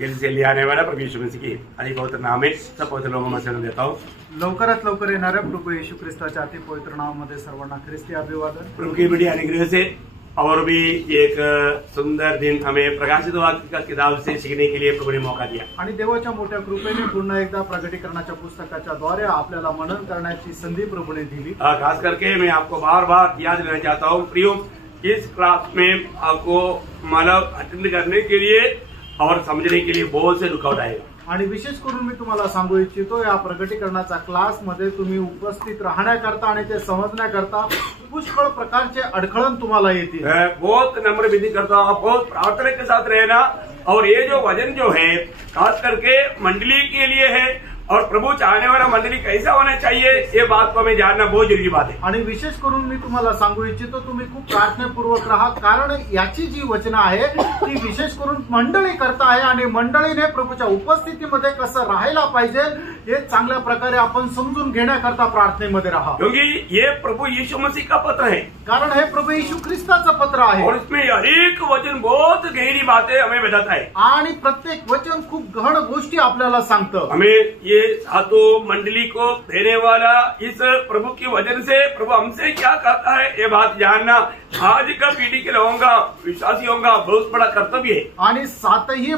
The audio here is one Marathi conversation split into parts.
से ले आने वाला प्रभु यीशु मसीह की अधिक पवित्र नाम में सब पवित्र लोगों में वचन देता हूँ। लवकरात लवकर येणाऱ्या प्रभू येशू ख्रिस्ताच्या अति पवित्र नावामध्ये सर्वांना ख्रिस्ती अभिवादन। प्रभु की बड़ी अनुग्रह से और भी एक सुंदर दिन हमें प्रकाशित वाक्य का किताब से सीखने के लिए प्रभु ने मौका दिया आणि देवाच्या मोठ्या कृपेने पुन्हा एकदा प्रगटीकरणाच्या पुस्तकाच्या द्वारे आपल्याला मनन करण्याची संधी प्रभूने दिली। खास करके मैं आपको बार बार याद दिलाना चाहता हूँ प्रियो, इस क्लास में आपको मतलब अटेंड करने के लिए और समझने के लिए बहुत से रुकावट आएगा आणि विशेष करून मी तुम्हाला सांगू इच्छितो या प्रगटीकरणाच्या क्लास मध्ये तुम्ही उपस्थित राहण्याकरता आणि ते समजण्याकरता पुष्कळ प्रकारचे अडखळण तुम्हाला येतील। बहुत नम्र विनती करता हूँ, आप बहुत प्रार्थना के साथ रहना। और ये जो वचन जो है खास करके मंडली के लिए है और प्रभु चाहने वाला मंडली कैसा होना चाहिए ये बात को हमें जानना बहुत जरूरी बात है। आणि विशेष करून मी तुम्हाला सांगू इच्छितो तुम्ही खूप प्रार्थनापूर्वक राहा, कारण याची जी वचन आहे ती विशेष करून मंडळी करता आहे आणि मंडळीने प्रभूच्या उपस्थितीमध्ये कसं राहायला पाहिजे हे चांगल्या प्रकारे आपण समजून घेण्याकरता प्रार्थनेमध्ये राहा। क्योंकि ये प्रभु यीशु मसीह का पत्र है, कारण हे प्रभू येशू ख्रिस्ताचं पत्र आहे और इसमें हरेक वचन बहुत गहरी बातें हमें बताता है आणि प्रत्येक वचन खूप गहन गोष्टी आपल्याला सांगतं। हमें ये सातों मंडली को देने वाला इस प्रभु की वजन से प्रभु हमसे क्या करता है ये बात जानना आज का पीढ़ी के लोगों का विश्वासियों का बहुत बड़ा कर्तव्य है। आणि सातही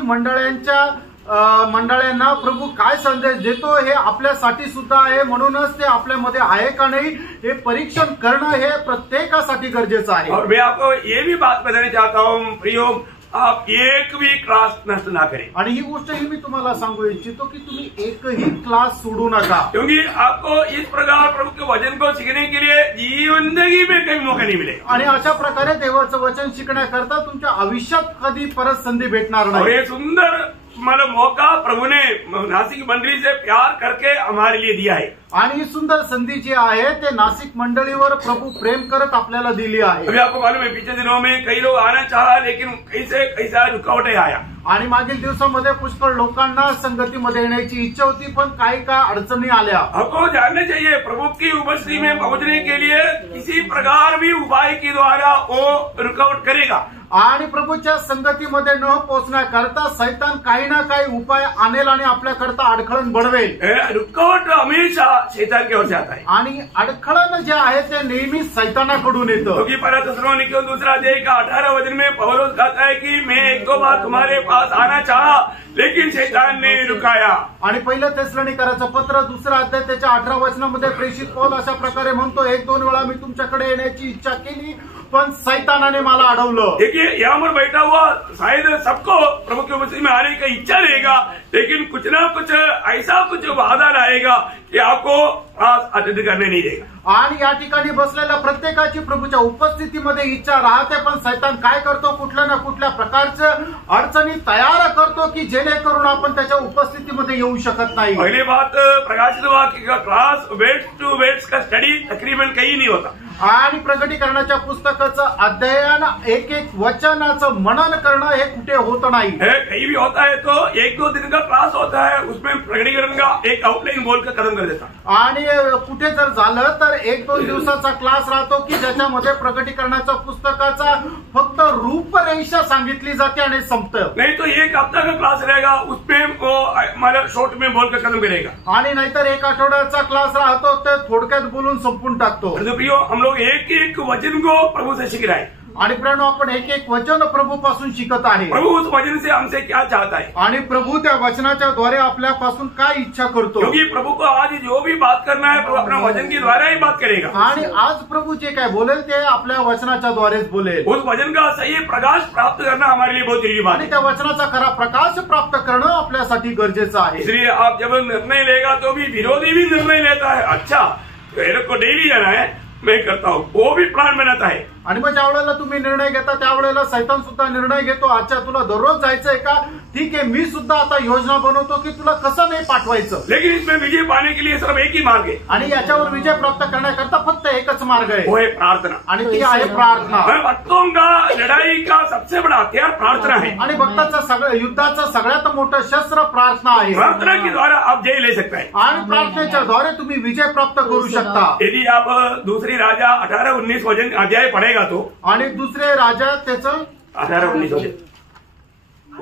मंडळांना प्रभू काय संदेश देतो हे आपल्यासाठी सुद्धा आहे, म्हणूनच ते आपल्यामध्ये आहे का नाही हे परीक्षण करणं हे प्रत्येकासाठी गरजेचं आहे। और मैं आपको ये भी बात बताना चाहता हूँ प्रियो, आप एक भी क्लास नष्ट ना करें। आणि ही गोष्ट ही मी तुम्हाला सांगू इच्छितो की तुम्ही एकही क्लास सोडू नका, क्योंकि आपको इस प्रकार प्रभु के वचन को सीखने के लिए जिंदगी में कभी मौका नहीं मिलेगा। आणि अशा प्रकारे देवाचं वचन शिकण्याकरता तुमच्या आयुष्यात कधी परत संधी भेटणार और नाही। ये सुंदर मतलब मौका प्रभु ने नासिक मंडली से प्यार करके हमारे लिए दिया है। आणि ही सुंदर संधी जी आहे ते नासिक मंडळीवर प्रभू प्रेम करत आपल्याला दिली आहे। अभी आपको मालूम है पिछले दिनों में कई लोग आना चाहा लेकिन कैसा रुकावटें आया। आणि मागील दिवसामध्ये पुष्कळ लोकांना संगतीमध्ये येण्याची इच्छा होती, पण काही अडचणी आल्या। आपको जानना चाहिए प्रभु की उपस्थिति में पहुंचने के लिए किसी प्रकार भी उपाय के द्वारा वो रुकावट करेगा। आणि प्रभूच्या संगतीमध्ये न पोहोचण्याकरता सैतान काही ना काही उपाय आणेल आणि आपल्याकरता अडखळण बनवेल। रुकावट हमेशा शैतान की ओर से आता है आणि अडखळण जे आहे ते नेहमी सैतानाकडून येतं। क्योंकि पहला थिस्सलुनीकियों दूसरा अध्याय का 18 वचन में पौलुस कहता है कि मैं एक दो बार तुम्हारे पास आना चाहा लेकिन शैतान ने रुकाया। आणि पहिलं थिस्सलुनीकराचं पत्र दुसरा अध्याय त्याच्या 18 वचनामध्ये प्रेषित पौल अशा प्रकारे म्हणतो, एक दोन वेळा मी तुमच्याकडे येण्याची इच्छा केली पण सैतानाने मला अडवलं। देखिए यहाँ पर बैठा हुआ शायद सबको प्रभु की उपस्थिति में आने की इच्छा रहेगा, लेकिन कुछ ना कुछ ऐसा कुछ वादा लाएगा कि आपको अटेंड करने नहीं देगा। आणि या ठिकाणी बसलेल्या प्रत्येकाची प्रभूच्या उपस्थितीमध्ये इच्छा राहते, पण सैतान काय करतो कुठल्या ना कुठल्या प्रकारच्या अडचणी तयार करतो की जेणेकरून आपण त्याच्या उपस्थितीमध्ये येऊ शकत नाही। पहली बात प्रकाशित वाक्य का क्लास वेट्स टू वेट्स का स्टडी तकरीबन कहीं नहीं होता। आणि प्रगटीकरणाच्या पुस्तकाचं अध्ययन एक एक वचनाचं मनन करणं हे कुठे होत नाही। कहीं भी होता है तो एक दो दिन का क्लास होता है, उसमें प्रगटीकरण का एक आउटलाइन बोल कर खत्म कर देता। आणि कुठे जर झालं तर एक दोन दिवसाचा क्लास राहतो की ज्याच्यामध्ये प्रगटीकरणाच्या पुस्तकाचा फक्त रूपरेषा सांगितली जाते आणि संपतं। नहीं तो एक हफ्ता का क्लास रहेगा, उसमें वो मतलब शॉर्ट में बोल कर खत्म करेगा। आणि नाहीतर एक आठवड्याचा क्लास राहतो ते थोडक्यात बोलून संपून टाकतो। प्रियो, हम लोग एक एक वचन को प्रभु से सीख रहे हैं। आणि प्रियो, आपण एक एक वचन प्रभू पासून शिकत आहे। प्रभु उस वचन से हमसे क्या चाहता है आणि प्रभू त्या वचनाच्या द्वारे आपल्यापासून काय इच्छा करतो। क्योंकि प्रभु को आज जो भी बात करना है प्रभु अपना वचन के द्वारा ही बात करेगा। आणि आज प्रभू जे काय बोलेल ते आपल्या वचनाच्या द्वारेच बोलेल। उस वचन का सही प्रकाश प्राप्त करना हमारे लिए बहुत जरूरी बात है। आणि त्या वचनाचा खरा प्रकाश प्राप्त करणं आपल्यासाठी गरजेचं आहे। इसलिए आप जब निर्णय लेगा तो भी विरोधी भी निर्णय लेता है, अच्छा मेरे को डेली जाना है मैं करता हूँ, वो भी प्लान बनाता है। आणि मग ज्या वेळेला तुम्ही निर्णय घेता त्यावेळेला सैतान सुद्धा निर्णय घेतो, अच्छा तुला दररोज जायचंय का, ठीक आहे मी सुद्धा आता योजना बनवतो की तुला कसं नाही पाठवायचं। लेकिन इसमें विजय पाने के लिए सिर्फ एक ही मार्ग है, आणि याच्यावर विजय प्राप्त करण्याकरता फक्त एकच मार्ग आहे, वो है प्रार्थना। आणि ती आहे प्रार्थना। भक्तों का लड़ाई का सबसे बड़ा हथियार प्रार्थना है। आणि भक्ताचं युद्धाचं सगळ्यात मोठं शस्त्र प्रार्थना आहे। प्रार्थना के द्वारा आप जय ले सकते हैं आणि प्रार्थनेच्या द्वारे तुम्ही विजय प्राप्त करू शकता। यदि आप दूसरी राजा 18-19 वचन अध्याय पढ़ेगा तो, आणि दुसरे राजा त्याचं 18-19 वचन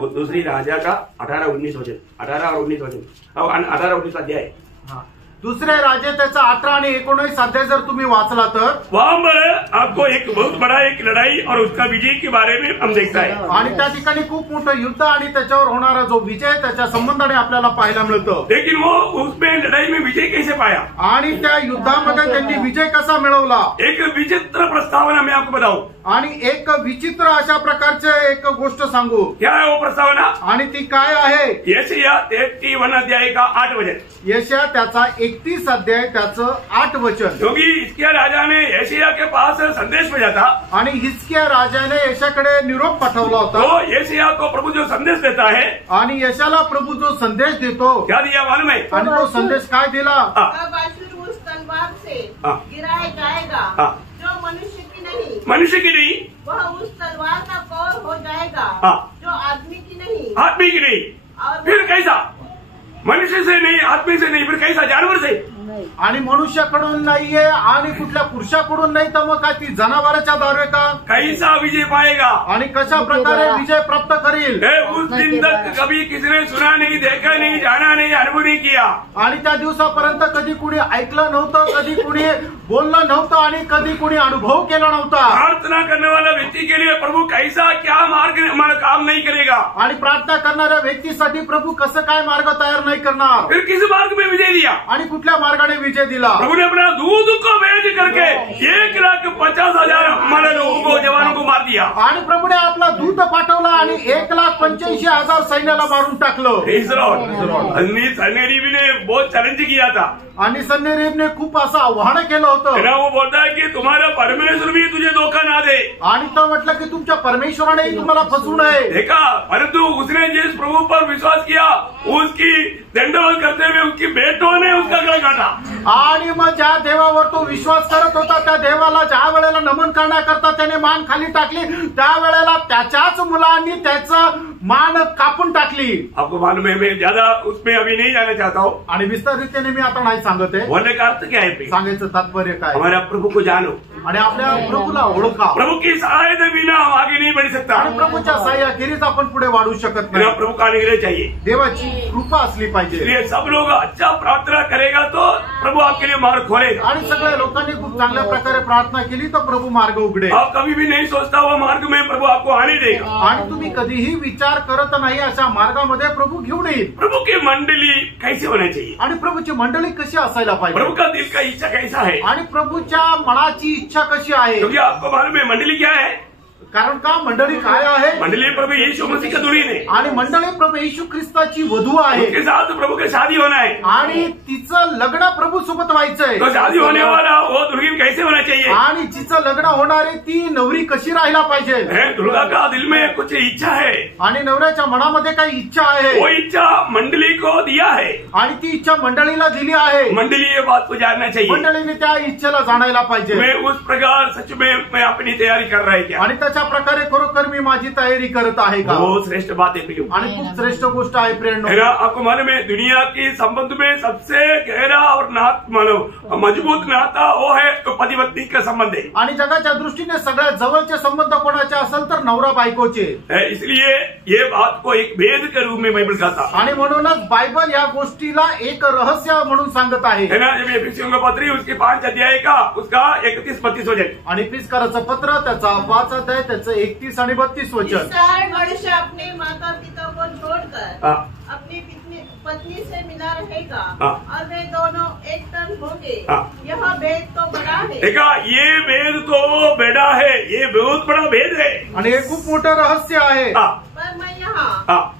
वो दूसरी राजा का 18-19 वचन, 18 और 19 वचन, 18-19 अध्याय। हा. दुसरे राजे त्याचा 18 आणि 19 अध्याय जर तुम्ही वाचला तर वहां पर आपको एक बहुत बड़ा एक लड़ाई और उसका विजय के बारे में हम देखता है। आणि त्या ठिकाणी खूप मोठं युद्ध आणि त्याच्यावर होणारा जो विजय त्याच्या संबंधाने आपल्याला पाहायला मिळतो। लेकिन वो उसमें लड़ाई में विजय कैसे पाया आणि त्या युद्धामध्ये त्यांनी विजय कसा मिळवला, एक विचित्र प्रस्तावना मैं आपको बताऊं। आणि एक विचित्र अशा प्रकारचे एक गोष्ट सांगू। क्या है वो प्रस्तावना? आणि ती काय आहे? यशायाह 31 अध्याय का 8 वचन। यशायाह त्याचा 31 अध्याय त्याचं 8 वचन। क्योंकि हिजकिय्याह राजा ने यशायाह के पास संदेश भेजा था, आणि हिजकिय्याह राजाने यशाकडे निरोप पाठवला होता। तो यशायाह को प्रभु जो संदेश देता है, आणि यशाला प्रभु जो संदेश देतो, क्या दिया मालूम है? आणि तो संदेश काय दिला? अब अश्शूर उस तलवार से गिराया जाएगा जो मनुष्य की नहीं, मनुष्य की नहीं, वह उस तलवार का कौर हो जाएगा जो आदमी की नहीं, आदमी की नहीं। और फिर कैसा? मनुष्य से नहीं, आदमी से नहीं, फिर कैसा? जानवर से। आणि मनुष्याकडून नाहीये आणि कुठल्या पुरुषाकडून नाही, तर मग काय ती जनावराच्या द्वारे का? कैसा विजय पाएगा? आणि कशा प्रकारे विजय प्राप्त करील? उस दिन तक कभी किसी ने सुना नहीं, देखा नहीं, जाना नहीं, अनुभव नहीं किया। आणि त्या दिवसापर्यंत कधी कुणी ऐकलं नव्हतं, कधी कुणी बोललं नव्हतं, आणि कधी कुणी अनुभव केला नव्हता। प्रार्थना करने वाला व्यक्ति के लिए प्रभु कैसा क्या मार्ग हमारा काम नहीं करेगा, आणि प्रार्थना करणाऱ्या व्यक्तीसाठी प्रभु कसं काय मार्ग तयार नाही करणार? फिर किस मार्ग में विजय दिया? आणि कुठल्या मार्गाने विजय दिला? प्रभु ने अपना दूध को भेज करके 1,50,000 हमारे लोगों को, जवानों को मार दिया। आणि प्रभुने आपला दूत पाठवला आणि 1,85,000 सैन्याला मारून टाकलं। सन्हेरीब ने बहुत चैलेंज किया था, आणि सन्हेरीबने खूप असं आव्हान केलं होतं। वो बोलता है कि तुम्हारा परमेश्वर भी तुझे धोखा ना दे। आणि तो म्हटलं की तुमच्या परमेश्वरानेही तुम्हाला फसवू नये। देखा, परंतु उसने जिस प्रभु पर विश्वास किया उसकी दंडवत करते हुए उसकी बेटों ने उसका गला काटा। आणि मग ज्या देवावर तो विश्वास करत होता त्या देवाला ज्या वेळेला नमन करण्याकरता त्याने मान खाली टाकली, त्यावेळेला त्याच्याच मुलांनी त्याचं मान कापून टाकली। आपको मालूम है, मैं ज्यादा उसमें अभी नहीं जाना चाहता हूँ। आणि विस्तारिततेने मी आता नाही सांगत आहे। बोलने का अर्थ क्या है? सांगायचं तात्पर्य काय? हमारा प्रभु को जानो आणि आपल्या प्रभूला ओळखा। प्रभु की सहायता बिना हम आगे नहीं बढ़ सकता। आणि प्रभूच्या सहाय्याखेरीज आपण पुढे वाढू शकत मेरा नाही। प्रभु का अनुग्रह चाहिए, देवाची कृपा असली पाहिजे। इसलिए सब लोग अच्छा प्रार्थना करेगा तो प्रभु आपके लिए मार्ग खोलेगा। आणि सगळ्या लोकांनी खूप चांगल्या प्रकारे प्रार्थना केली तर प्रभू मार्ग उघडेल। आप कभी भी नहीं सोचता वो मार्ग में प्रभु आपको आने देगा। आणि तुम्ही कधीही विचार करत नाही अशा मार्गामध्ये प्रभू घेऊन येईल। प्रभु की मंडली कैसे होना चाहिए? आणि प्रभूची मंडळी कशी असायला पाहिजे? प्रभु का दिल का इच्छा कैसा है? आणि प्रभूच्या मनाची इच्छा कशी आहे? क्योंकि आपको मालूम है मंडली क्या है? कारण का मंडळी काय आहे? मंडली प्रभु यीशु मसीह का दुल्हन है, आणि मंडळी प्रभू येशू ख्रिस्ताची वधू आहे। उसके साथ प्रभु की शादी होना है, आणि तिचं लग्न प्रभू सोबत व्हायचंय। तो शादी होने वाला वो दुल्हन कैसे होना चाहिए? आणि जिचं लग्न होणार आहे ती नवरी कशी राहायला पाहिजे? दुल्हा का दिल में कुछ इच्छा है, आणि नवऱ्याच्या मनामध्ये काही इच्छा आहे, वो इच्छा मंडली को दिया है। आणि ती इच्छा मंडळीला दिली आहे। मंडली ये बात को जानना चाहिए। मंडळीने त्या इच्छेला जाणायला पाहिजे। मैं उस प्रकार सच में मैं अपनी तैयारी कर रहा है क्या? आणि त्याच्या प्रकारे खरोखर मी माझी तयारी करत आहे का? बहुत श्रेष्ठ बात है प्रियो, आणि खूप श्रेष्ठ गोष्ट आहे प्रेरणा। आपको मालूम है दुनिया की संबंध में सबसे गहरा और मजबूत नाता वो है पति पत्नी का संबंध है। आणि जगाच्या दृष्टीने सगळ्यात जवळचे संबंध कोणाचे असेल तर नवरा बायकोचे। इसलिए ये बात को एक भेद के रूप में बाइबल कहता। आणि म्हणूनच बायबल या गोष्टीला एक रहस्य म्हणून सांगत आहे। है ना, जब एफिसियों का पत्र उसके 5 अध्याय का उसका 31-32 वचन, आणि इफिसकाराचं पत्र त्याचा 5 अध्याय त्याचं 31 आणि 32 वचन। सारे मनुष्य अपने माता पिता को छोड़कर अपनी पत्नी से मिला रहेगा और वे दोनों एक तन होंगे। यह भेद तो बड़ा है। देखा, ये भेद तो बड़ा है, ये बहुत बड़ा भेद है आणि हे खूप मोठं रहस्य आहे। पर मैं यहाँ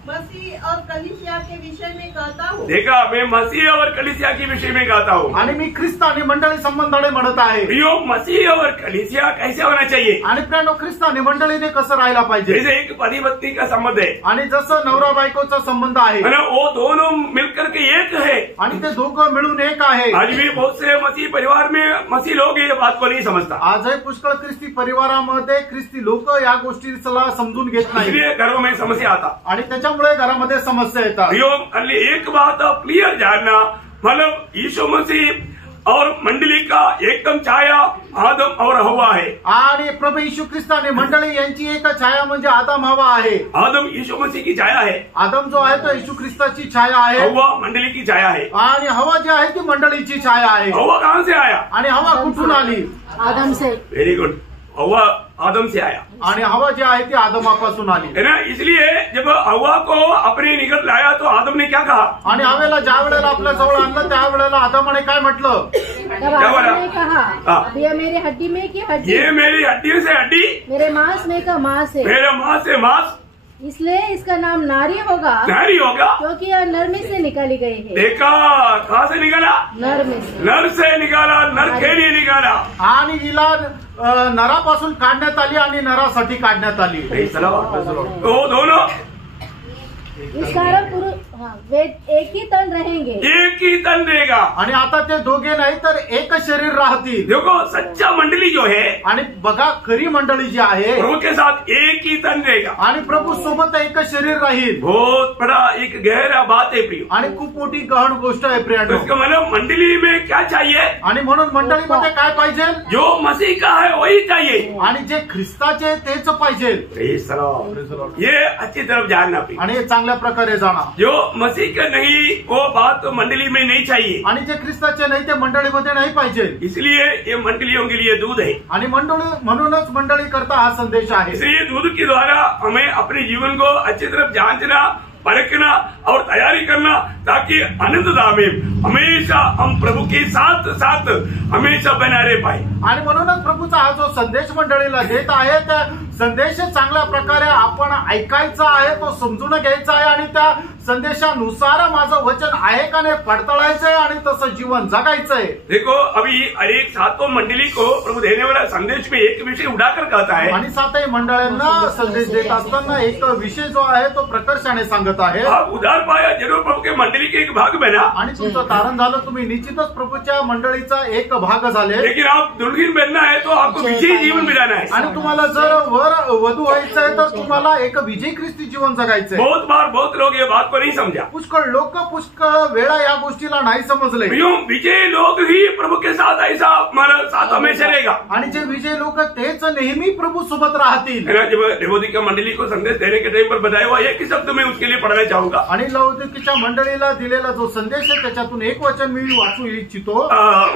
मसीह और कलीसिया के विषय में कहता हूँ। देखा, मैं मसीह और कलीसिया के विषय में कहता हूँ। आणि मी ख्रिस्त आणि मंडळी संबंधाने म्हणत आहे। प्रियो, मसीह और कलीसिया कैसे होना चाहिए? आणि प्रियो, ख्रिस्त आणि मंडळीने कसं राहायला पाहिजे? जैसे एक पति पत्नी का संबंध है, आणि जसं नवरा बायकोचा संबंध आहे, वो दोनों मिलकर के एक है। आणि ते दोघं मिळून एक आहे। आज भी बहुत से मसीह परिवार में मसीह लोग ये बात को नहीं समझता। आजही पुष्कळ ख्रिस्ती परिवारामध्ये ख्रिस्ती लोक या गोष्टीला समजून घेत नाही, इसलिए घरों में समस्या आता। आणि त्याच्यामुळे घरामध्ये समस्या येतात। एक बात क्लियर जानना, मतलब यीशु मसीह और मंडली का एकदम छाया आदम और हवा है। आणि प्रभू येशू ख्रिस्त आणि मंडळी यांची एक छाया म्हणजे आदम हवा आहे। आदम यीशु मसीह की छाया है, आदम जो आहे तो येशू ख्रिस्ताची छाया आहे, हवा मंडली की छाया है। आणि हवा जी आहे ती मंडळीची छाया आहे। हवा कहाँ से आया? आणि हवा कुठून आली? आदम से। वेरी गुड, हवा आदम से आया आणि हवा जी आहे ती आदमापासून आली है ना। इसलिए जब हवा को अपने निकट लाया तो आदम ने क्या कहा? आणि हवेला ज्या वेळेला आपल्या जवळ आणलं त्या वेळेला आदमाने काय म्हटलं? तब आदम ने कहा, अब ये मेरी हड्डी में की हड्डी, ये मेरी हड्डी से हड्डी, मेरे मांस में का मांस है, मेरे मांस से मांस, इसलिए इसका नाम नारी होगा, नारी होगा, क्योंकि यह नर में से निकाली गई है। देखा कहाँ से निकाला? नर में से। नर से निकाला, नर के लिए निकाला। आणि हिला नरापासून काढण्यात आली आणि नरासाठी काढण्यात आली। तो दोनों इस कारण पुरुष वे एक ही तन रहेंगे, एक ही तन रहेगा। आणि आता ते दोघे नाही तर एक शरीर राहतील। देखो सच्चा मंडली जो है आणि बघा खरी मंडळी जी आहे प्रभु के साथ एक ही तन रहेगा। आणि प्रभू सोबत एक शरीर राहील। बहुत बड़ा एक गहरा बात है प्रिय, आणि खूप मोठी गहन गोष्ट आहे तो प्रियांनो। इसका मतलब मंडली में क्या चाहिए? आणि म्हणून मंडळीमध्ये काय पाहिजे? जो मसीह का है वही चाहिए, आणि जे ख्रिस्ताचे तेच पाहिजे। ये अच्छी तरफ जानना प्रिय। आणि हे चांगल्या प्रकारे जाणा। जो मसीह का नहीं वो बात तो मंडली में नहीं चाहिए, आणि जे ख्रिस्ताचे नाही ते मंडळीमध्ये नाही पाहिजे। इसलिए ये मंडलियों के लिए दूध है। आणि मंडळी म्हणूनच मंडळी करता हा संदेश आहे। इसलिए दूध के द्वारा हमें अपने जीवन को अच्छी तरफ जांचना, परखना और तैयारी करना, ताकि आनंदता में हमेशा हम प्रभु के साथ साथ हमेशा बना रह पाए। आणि म्हणूनच प्रभूचा हा जो संदेश मंडळीला देत आहे त्या संदेश चांगल्या प्रकारे आपण ऐकायचा आहे, तो समजून घ्यायचा आहे आणि त्या संदेशानुसार माझं वचन आहे का नाही पडताळायचं आहे आणि तसं जीवन जगायचं आहे। देखो अभी हर एक सातों मंडली को प्रभु देने वाला संदेश में एक विषय उड़ाकर कहता है। आणि सातही मंडळांना संदेश देत असताना एक विषय जो आहे तो प्रकर्षाने सांगत आहे। आप उधार पाया जरूर प्रभु के मंडली के एक भाग बना, आणि तुमचं तारण झालं, तुम्ही निश्चितच प्रभूच्या मंडळीचा एक भाग झाले। लेकिन आप दुल्हन बनना है तो आपको विजयी जीवन मिलाना है। आणि तुम्हाला जर वर वधू व्हायचं आहे तर तुम्हाला एक विजयी ख्रिस्ती जीवन जगायचंय। बहुत बार बहुत लोग ये बात को नहीं समझा। पुष्कळ लोक पुष्कळ वेळा या गोष्टीला नाही समजले। विजयी लोग ही प्रभु के साथ ऐसा हमारा साथ हमेशा रहेगा। आणि जे विजय लोक तेच नेहमी प्रभू सोबत राहतील। जब लवोदिकीया मंडली को संदेश देने के टाइम पर बताया हुआ एक ही शब्द मैं उसके लिए पढ़ना चाहूंगा। आणि लवोदिकीच्या मंडळीला दिलेला जो संदेश आहे त्याच्यातून एक वचन मी वाचू इच्छितो।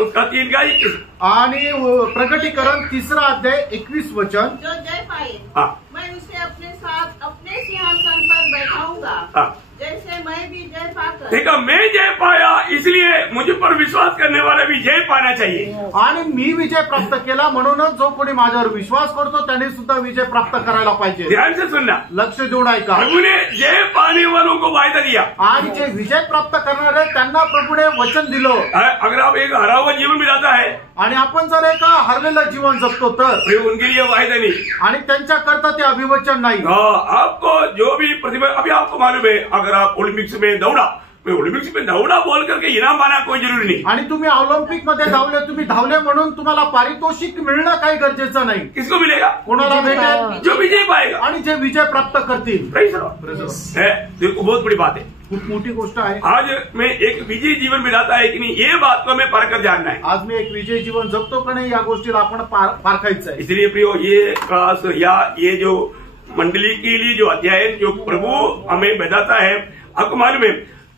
उसका 3 का 21 आणि प्रकटीकरण 3 अध्याय 21 वचन। जो जय पाए हाँ मैं उसे अपने साथ अपने सिंहासन पर बैठाऊंगा, हाँ। जैसे मैं भी जय पाकर। देखा मैं जय पाया, इसलिए मुझ पर विश्वास करने वाला भी जय पाना चाहिए। आणि मी विजय प्राप्त केला म्हणूनच जो कोणी माझ्यावर विश्वास करतो त्याने सुद्धा विजय प्राप्त करायला पाहिजे। ध्यान से सुनना, लक्ष देऊन ऐका। प्रभु ने जय पाने वालों को वायदा दिया। आणि जे विजय प्राप्त करणारे त्यांना प्रभूने वचन दिलं। अगर आप एक हरा हुआ जीवन में जाता है आणि आपण जर एक हरलेलं जीवन जगतो तर फिर उनके लिए वायदा नहीं, आणि त्यांच्याकरता ते अभिवचन नाही। आपको जो भी प्रतिभा, अभी आपको मालूम है अगर आप ओलंपिक्स में दौड़ा, मैं ओलंपिक्स में दौड़ा बोल करके इनाम पाना कोई जरूरी नहीं। आणि तुम्ही ऑलिम्पिक मध्ये धावले, तुम्ही धावले म्हणून तुम्हाला पारितोषिक मिळणं काही गरजेचं नाही। किसको मिलेगा? कोणाला भेटेल? जो विजय पाएगा आणि जे विजय प्राप्त करतील। देखो बहुत बड़ी बात है, खूप मोठी गोष्ट आहे। आज मैं एक विजयी जीवन में जाता है कि नहीं, ये बात को हमें परख कर जानना है। आज मी एक विजय जीवन जगतो का नाही या गोष्टीला आपण पारखायचं आहे। इसलिए प्रियो ये क्लास या ये जो मंडली के लिए जो अध्ययन जो प्रभु हमें बताता है, आपको मालूम है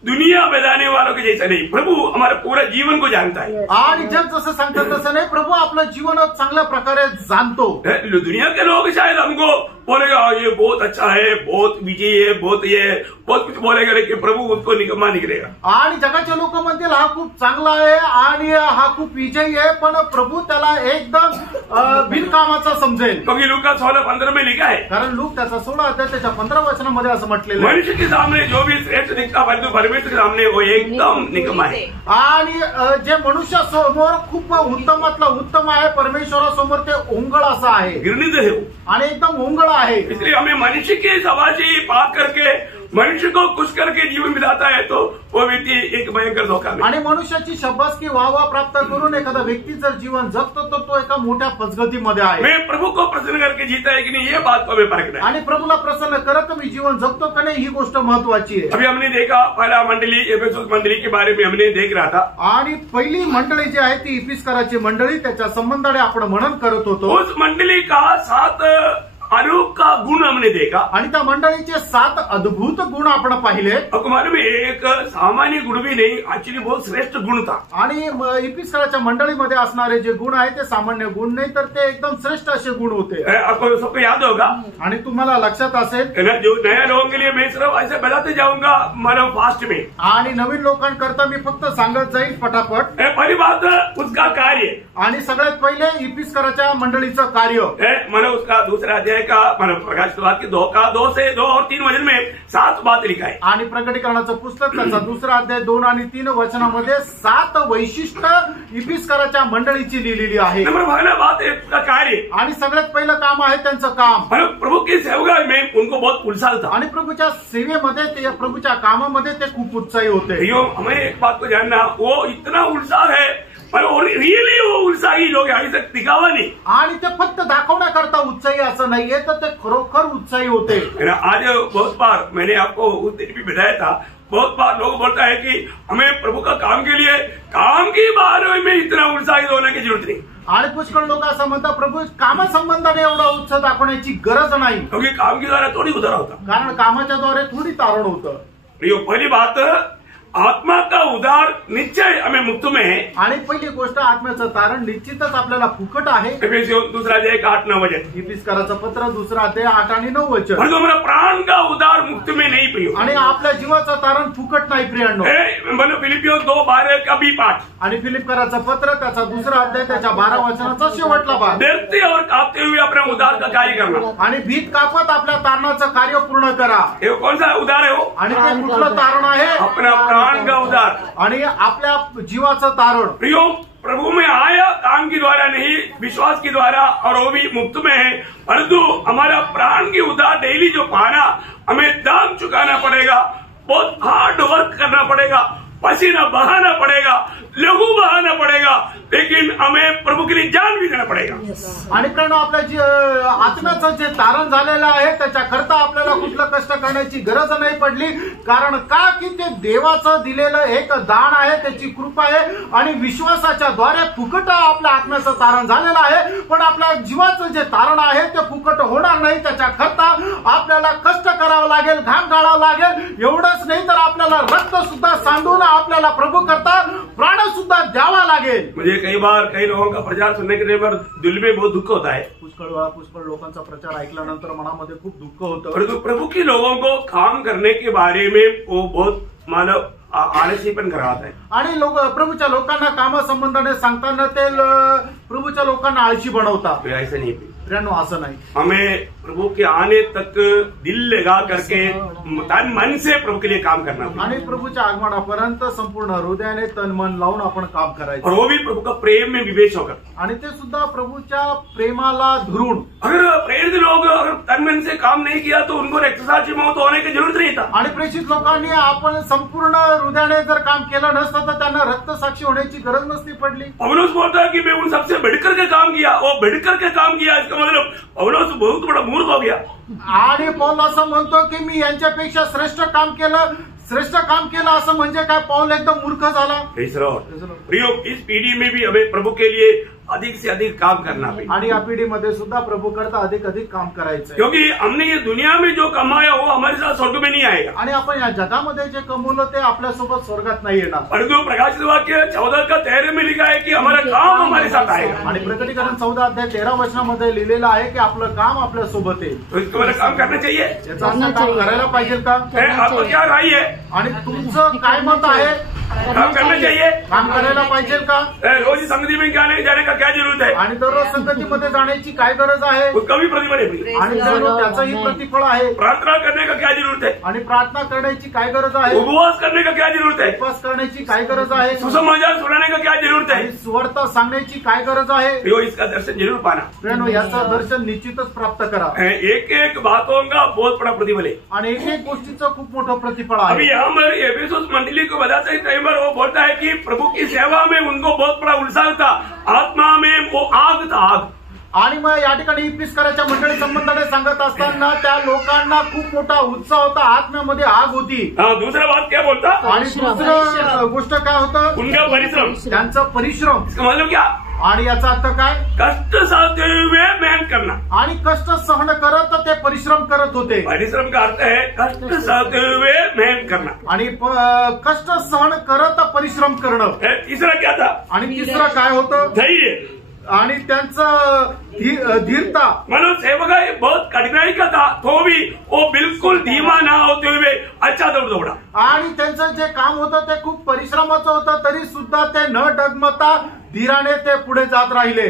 दुनिया बताने वालों के जैसा नहीं, प्रभु हमारा पूरा जीवन को जानता है। आणि जग जसं सांगतात तसं नाही, प्रभू आपलं जीवन चांगल्या प्रकारे जाणतो। दुनिया के लोग शायद हमको बोलेगा ये बहुत अच्छा है, बहुत विजयी है, बहुत ये है, बहुत कुछ बोलेगा, लेकिन प्रभु उसको निकम्मा निकलेगा। आणि जगाच्या लोक म्हणतील हा खूप चांगला आहे आणि हा खूप विजयी आहे, पण प्रभू त्याला एकदम बिनकामाचा समजेल। क्योंकि लूका 16:15 में लिखा है, कारण लूक त्याचा 16 अध्याय त्याच्या 15 वचनामध्ये असं म्हटलेलं आहे, मनुष्य के सामने जो भी श्रेष्ठ दिखता परंतु परमेश्वर के सामने वो एकदम निकम्मा है। आणि जे मनुष्यासमोर खूप उत्तमातला उत्तम आहे, परमेश्वरासमोर ते ओंगळ असं आहे, घृणित है वो, आणि एकदम ओंगळ आहे। इसलिए हमें मनुष्य के सभा से बात करके मनुष्य को खुश करके जीवन बिताता है तो वो व्यक्ति एक भयंकर धोखा में। आणि मनुष्याची शाबासकी वाहवा प्राप्त करून एखादा व्यक्ती जर जीवन जगतो तर तो एका मोठ्या फसगतीमध्ये आहे। मैं प्रभु को प्रसन्न करके जीता है कि नहीं, ये बात को हमें परखना है। आणि प्रभूला प्रसन्न करत मी जीवन जगतो का नाही ही गोष्ट महत्वाची आहे। अभी हमने देखा पहला मंडली एफेसुस मंडली के बारे में हमने देख रहा था। आणि पहिली मंडळी जी आहे ती इफिसकराची मंडळी, त्याच्या संबंधाने आपण मनन करत होतो। उस मंडली का 7 अनोखा गुण हमने देखा आणि त्या मंडळीचे 7 अद्भुत गुण आपण पाहिले। आपको मालूम है एक सामान्य गुण भी नहीं, एक्चुअली बहुत श्रेष्ठ गुण था। आणि इफिसकराच्या मंडळीमध्ये असणारे जे गुण आहे ते सामान्य गुण नाही तर ते एकदम श्रेष्ठ असे गुण होते। आपको सबको याद होगा आणि तुम्हाला लक्षात असेल जो नया लोगों के लिए मैं सिर्फ ऐसे बताते जाऊंगा मानव फास्ट में, आणि नवीन लोकांकरता मी फक्त सांगत जाईल फटाफट। पहली बात उसका कार्य, आणि सगळ्यात पहिले इफिसकराच्या मंडळीचं कार्य मानो उसका दूसरा अध्याय का मानव प्रकाश की 2 से 2 और 3 वचन में 7 बात लिखा है। आणि प्रकटीकरणाचं पुस्तक त्याचा 2 अध्याय 2 आणि 3 वचनामध्ये 7 वैशिष्ट्य इफिसकराच्या मंडळीची लिहिलेली आहे। नंबर पहला बात है उसका कार्य, आणि सगळ्यात पहिलं काम आहे त्यांचं काम। प्रभु की सेवा में उनको बहुत उत्साह था आणि प्रभूच्या सेवेमध्ये ते प्रभूच्या कामामध्ये ते खूप उत्साही होते। हमें एक बात को जानना, वो इतना उत्साह है पर रियली वो उत्साही लोग अभी तक दिखावा नहीं। आणि ते फक्त दाखवण्याकरता उत्साही असं नाहीये तर ते खरोखर उत्साही होते। आज बहुत बार मैंने आपको उस दिन भी बताया था, बहुत बार लोग बोलता है कि हमें प्रभु का काम के लिए काम की बारे में इतना उत्साहित होने की जरूरत नहीं। आणि पुष्कळ लोक असं म्हणतात प्रभू कामासंबंधाने एवढा उत्साह दाखवण्याची गरज नाही, क्योंकि काम के द्वारा थोड़ी उधार होता, कारण कामाच्या द्वारे थोडी तारण होतं। पहली बात आत्मा का उदार निश्चय हमें मुक्त में है। आणि पहिली गोष्ट आत्म्याचं तारण निश्चितच आपल्याला फुकट आहे। एफेसियों 2 अध्याय 8-9 वचन, इफिसकराचं पत्र 2 अध्याय 8 आणि 9 वचन। परंतु हमारा प्राण का उदार मुक्त में नहीं प्रियो, आणि आपल्या जीवाचं तारण फुकट नाही प्रियांनो। मतलब फिलिपियों 2:12 का भी पाठ, आणि फिलिपकराचं पत्र त्याचा 2 अध्याय त्याच्या 12 वचनाचा शेवटला भाग। डरते और कांपते हुए अपना उदार का कार्य करना, आणि भीत कापत आपल्या तारणाचं कार्य पूर्ण करा। ये कौन सा उदार है वो? आणि ते कुठलं तारण आहे? अपना प्राण का उदार, आणि आपल्या जीवाचं तारण। प्रियो प्रभु में आया काम की द्वारा नहीं, विश्वास की द्वारा, और वो भी मुक्त में है। परंतु हमारा प्राण की उदार डेली जो पाना, हमें दाम चुकाना पड़ेगा, बहुत हार्ड वर्क करना पड़ेगा, पसीना बहाना पड़ेगा, लघु बहाना पड़ेगा, लेकिन हमें प्रभु के लिए जान भी देना पड़ेगा। आणि कारण आपल्या आत्म्याचं जे तारण झालेलं आहे त्याच्याकरता आपल्याला कुठलं कष्ट करण्याची गरज नाही पडली, कारण का की ते देवाचं दिलेलं एक दान आहे, त्याची कृपा आहे, आणि विश्वासाच्या द्वारे फुकट आपल्या आत्म्याचं तारण झालेलं आहे। पण आपल्या जीवाचं जे तारण आहे ते फुकट होणार नाही, त्याच्याकरता आपल्याला कष्ट करावं लागेल, घाम गाळावं लागेल। एवढंच नाही तर आपल्याला रक्त सुद्धा सांडून आपल्याला प्रभू करता प्राण सुद्धा द्यावा लागेल। मुझे कई बार कई लोगों का प्रचार सुनने के बाद दिल में बहुत दुख होता है। पुष्कळ लोकांचा प्रचार ऐकल्यानंतर मनामध्ये खूप दुःख होतं। परंतु प्रभु के लोगों को काम करने के बारे में वो बहुत मानव आलसी पण करत आहे। आणि लोक प्रभूच्या लोकांना कामासंबंधाने सांगताना ते प्रभूच्या लोकांना आळशी बनवतात। ऐसा नहीं प्रियांनो, असं नाही। हमें प्रभु के आने तक दिल लगा करके तन मन से प्रभु के लिए काम करना, आणि प्रभूच्या आगमनापर्यंत संपूर्ण हृदयाने तन मन लावून आपण काम करायचं, और वो भी प्रभु का प्रेम में विवेश होकर, आणि ते सुद्धा प्रभूच्या प्रेमाला धरून। अगर प्रेरित लोग अगर तन मन से काम नहीं किया तो उनको रक्तसाक्षी मौत होने की जरूरत नहीं था। आणि प्रेषित लोकांनी आपण संपूर्ण हृदयाने जर काम केलं नसतं तर त्यांना रक्तसाक्षी होण्याची गरज नसती पडली। पौलुस बोलता है कि मैं उन सबसे बढ़कर के काम किया, वो बढ़कर के काम किया, इसका मतलब पौलुस बहुत बड़ा मूर्ख हो गया। आणि पौल असं म्हणतो की मी यांच्यापेक्षा श्रेष्ठ काम केलं असं म्हणजे काय? पौल एकदम मूर्ख झाला। प्रियो, इस पीढ़ी में भी हमें प्रभु के लिए अधिक से अधिक काम करना है, आणि या पिढीमध्ये सुद्धा प्रभू करता अधिक काम करायचं, क्योंकि हमने ये दुनिया में जो कमाया वो हमारे साथ स्वर्ग में नहीं आएगा। आणि आपण या जगामध्ये जे कमवलं ते आपल्यासोबत स्वर्गात नाही येणार। परंतु प्रकाशित वाक्य 14:13 में लिखा है कि हमारा काम हमारे साथ आएगा। आणि प्रकटीकरण 14 अध्याय 13 वचनामध्ये लिहिलेलं आहे की आपलं काम आपल्या सोबत आहे। तो इसको मेरा काम करना चाहिए, याचं असं काम करायला पाहिजे का? आपको क्या राय है? आणि तुमचं काय मत आहे? काम करना चाहिए, काम करायला पाहिजे का? रोज संगति में जाने का क्या जरूरत है? आणि दररोज संगतीमध्ये जाण्याची काय गरज आहे? उसका भी प्रतिफल है आणि त्याचंही प्रतिफळ आहे. प्रार्थना करने का क्या जरूरत है? आणि प्रार्थना करण्याची काय गरज आहे? उपवास करने का क्या जरूरत है? उपवास करण्याची काय गरज आहे? सुसमाचार सुनाने का क्या जरूरत है? सुवार्ता सांगण्याची काय गरज आहे? इसका दर्शन जरूर पाना, याचं दर्शन निश्चितच प्राप्त करा. एक एक बातों का बहुत बड़ा प्रतिफल है आणि एक एक गोष्टीचं खूप मोठं प्रतिफळ आहे. अभी यहाँ पर एफेसुस मंडली को बताते हैं, कई बार वो बोलता है कि प्रभु की सेवा में उनको बहुत बड़ा उत्साह था, आत्मा में वो आग था, आग. आणि मग या ठिकाणी इफिसकराच्या मंडळी संबंधाने सांगत असताना त्या लोकांना खूप मोठा उत्साह होता, आत्म्यामध्ये आग होती. दूसरा बात क्या बोलता? आणि दुसरं गोष्ट काय होतं? उनका परिश्रम, त्यांचा परिश्रम. मतलब क्या? आणि याचा अर्थ काय? कष्ट सहते हुए मेहनत करना. आणि कष्ट सहन करत ते परिश्रम करत होते. परिश्रम का अर्थ है कष्ट सहते हुए मेहनत करना, आणि कष्ट सहन करत परिश्रम करणं. तीसरा क्या था? आणि तिसरं काय होतं? धैर्य. आणि त्यांचं धीरता. मानो सेवका बहुत कठिनाई का था, तो भी वो बिल्कुल धीमा ना होते हुए अच्छा दौड़ा. आणि त्यांचं जे काम होतं ते खूप परिश्रमाचं होतं, तरी सुद्धा ते न डगमता धीराने ते पुढे जात राहिले.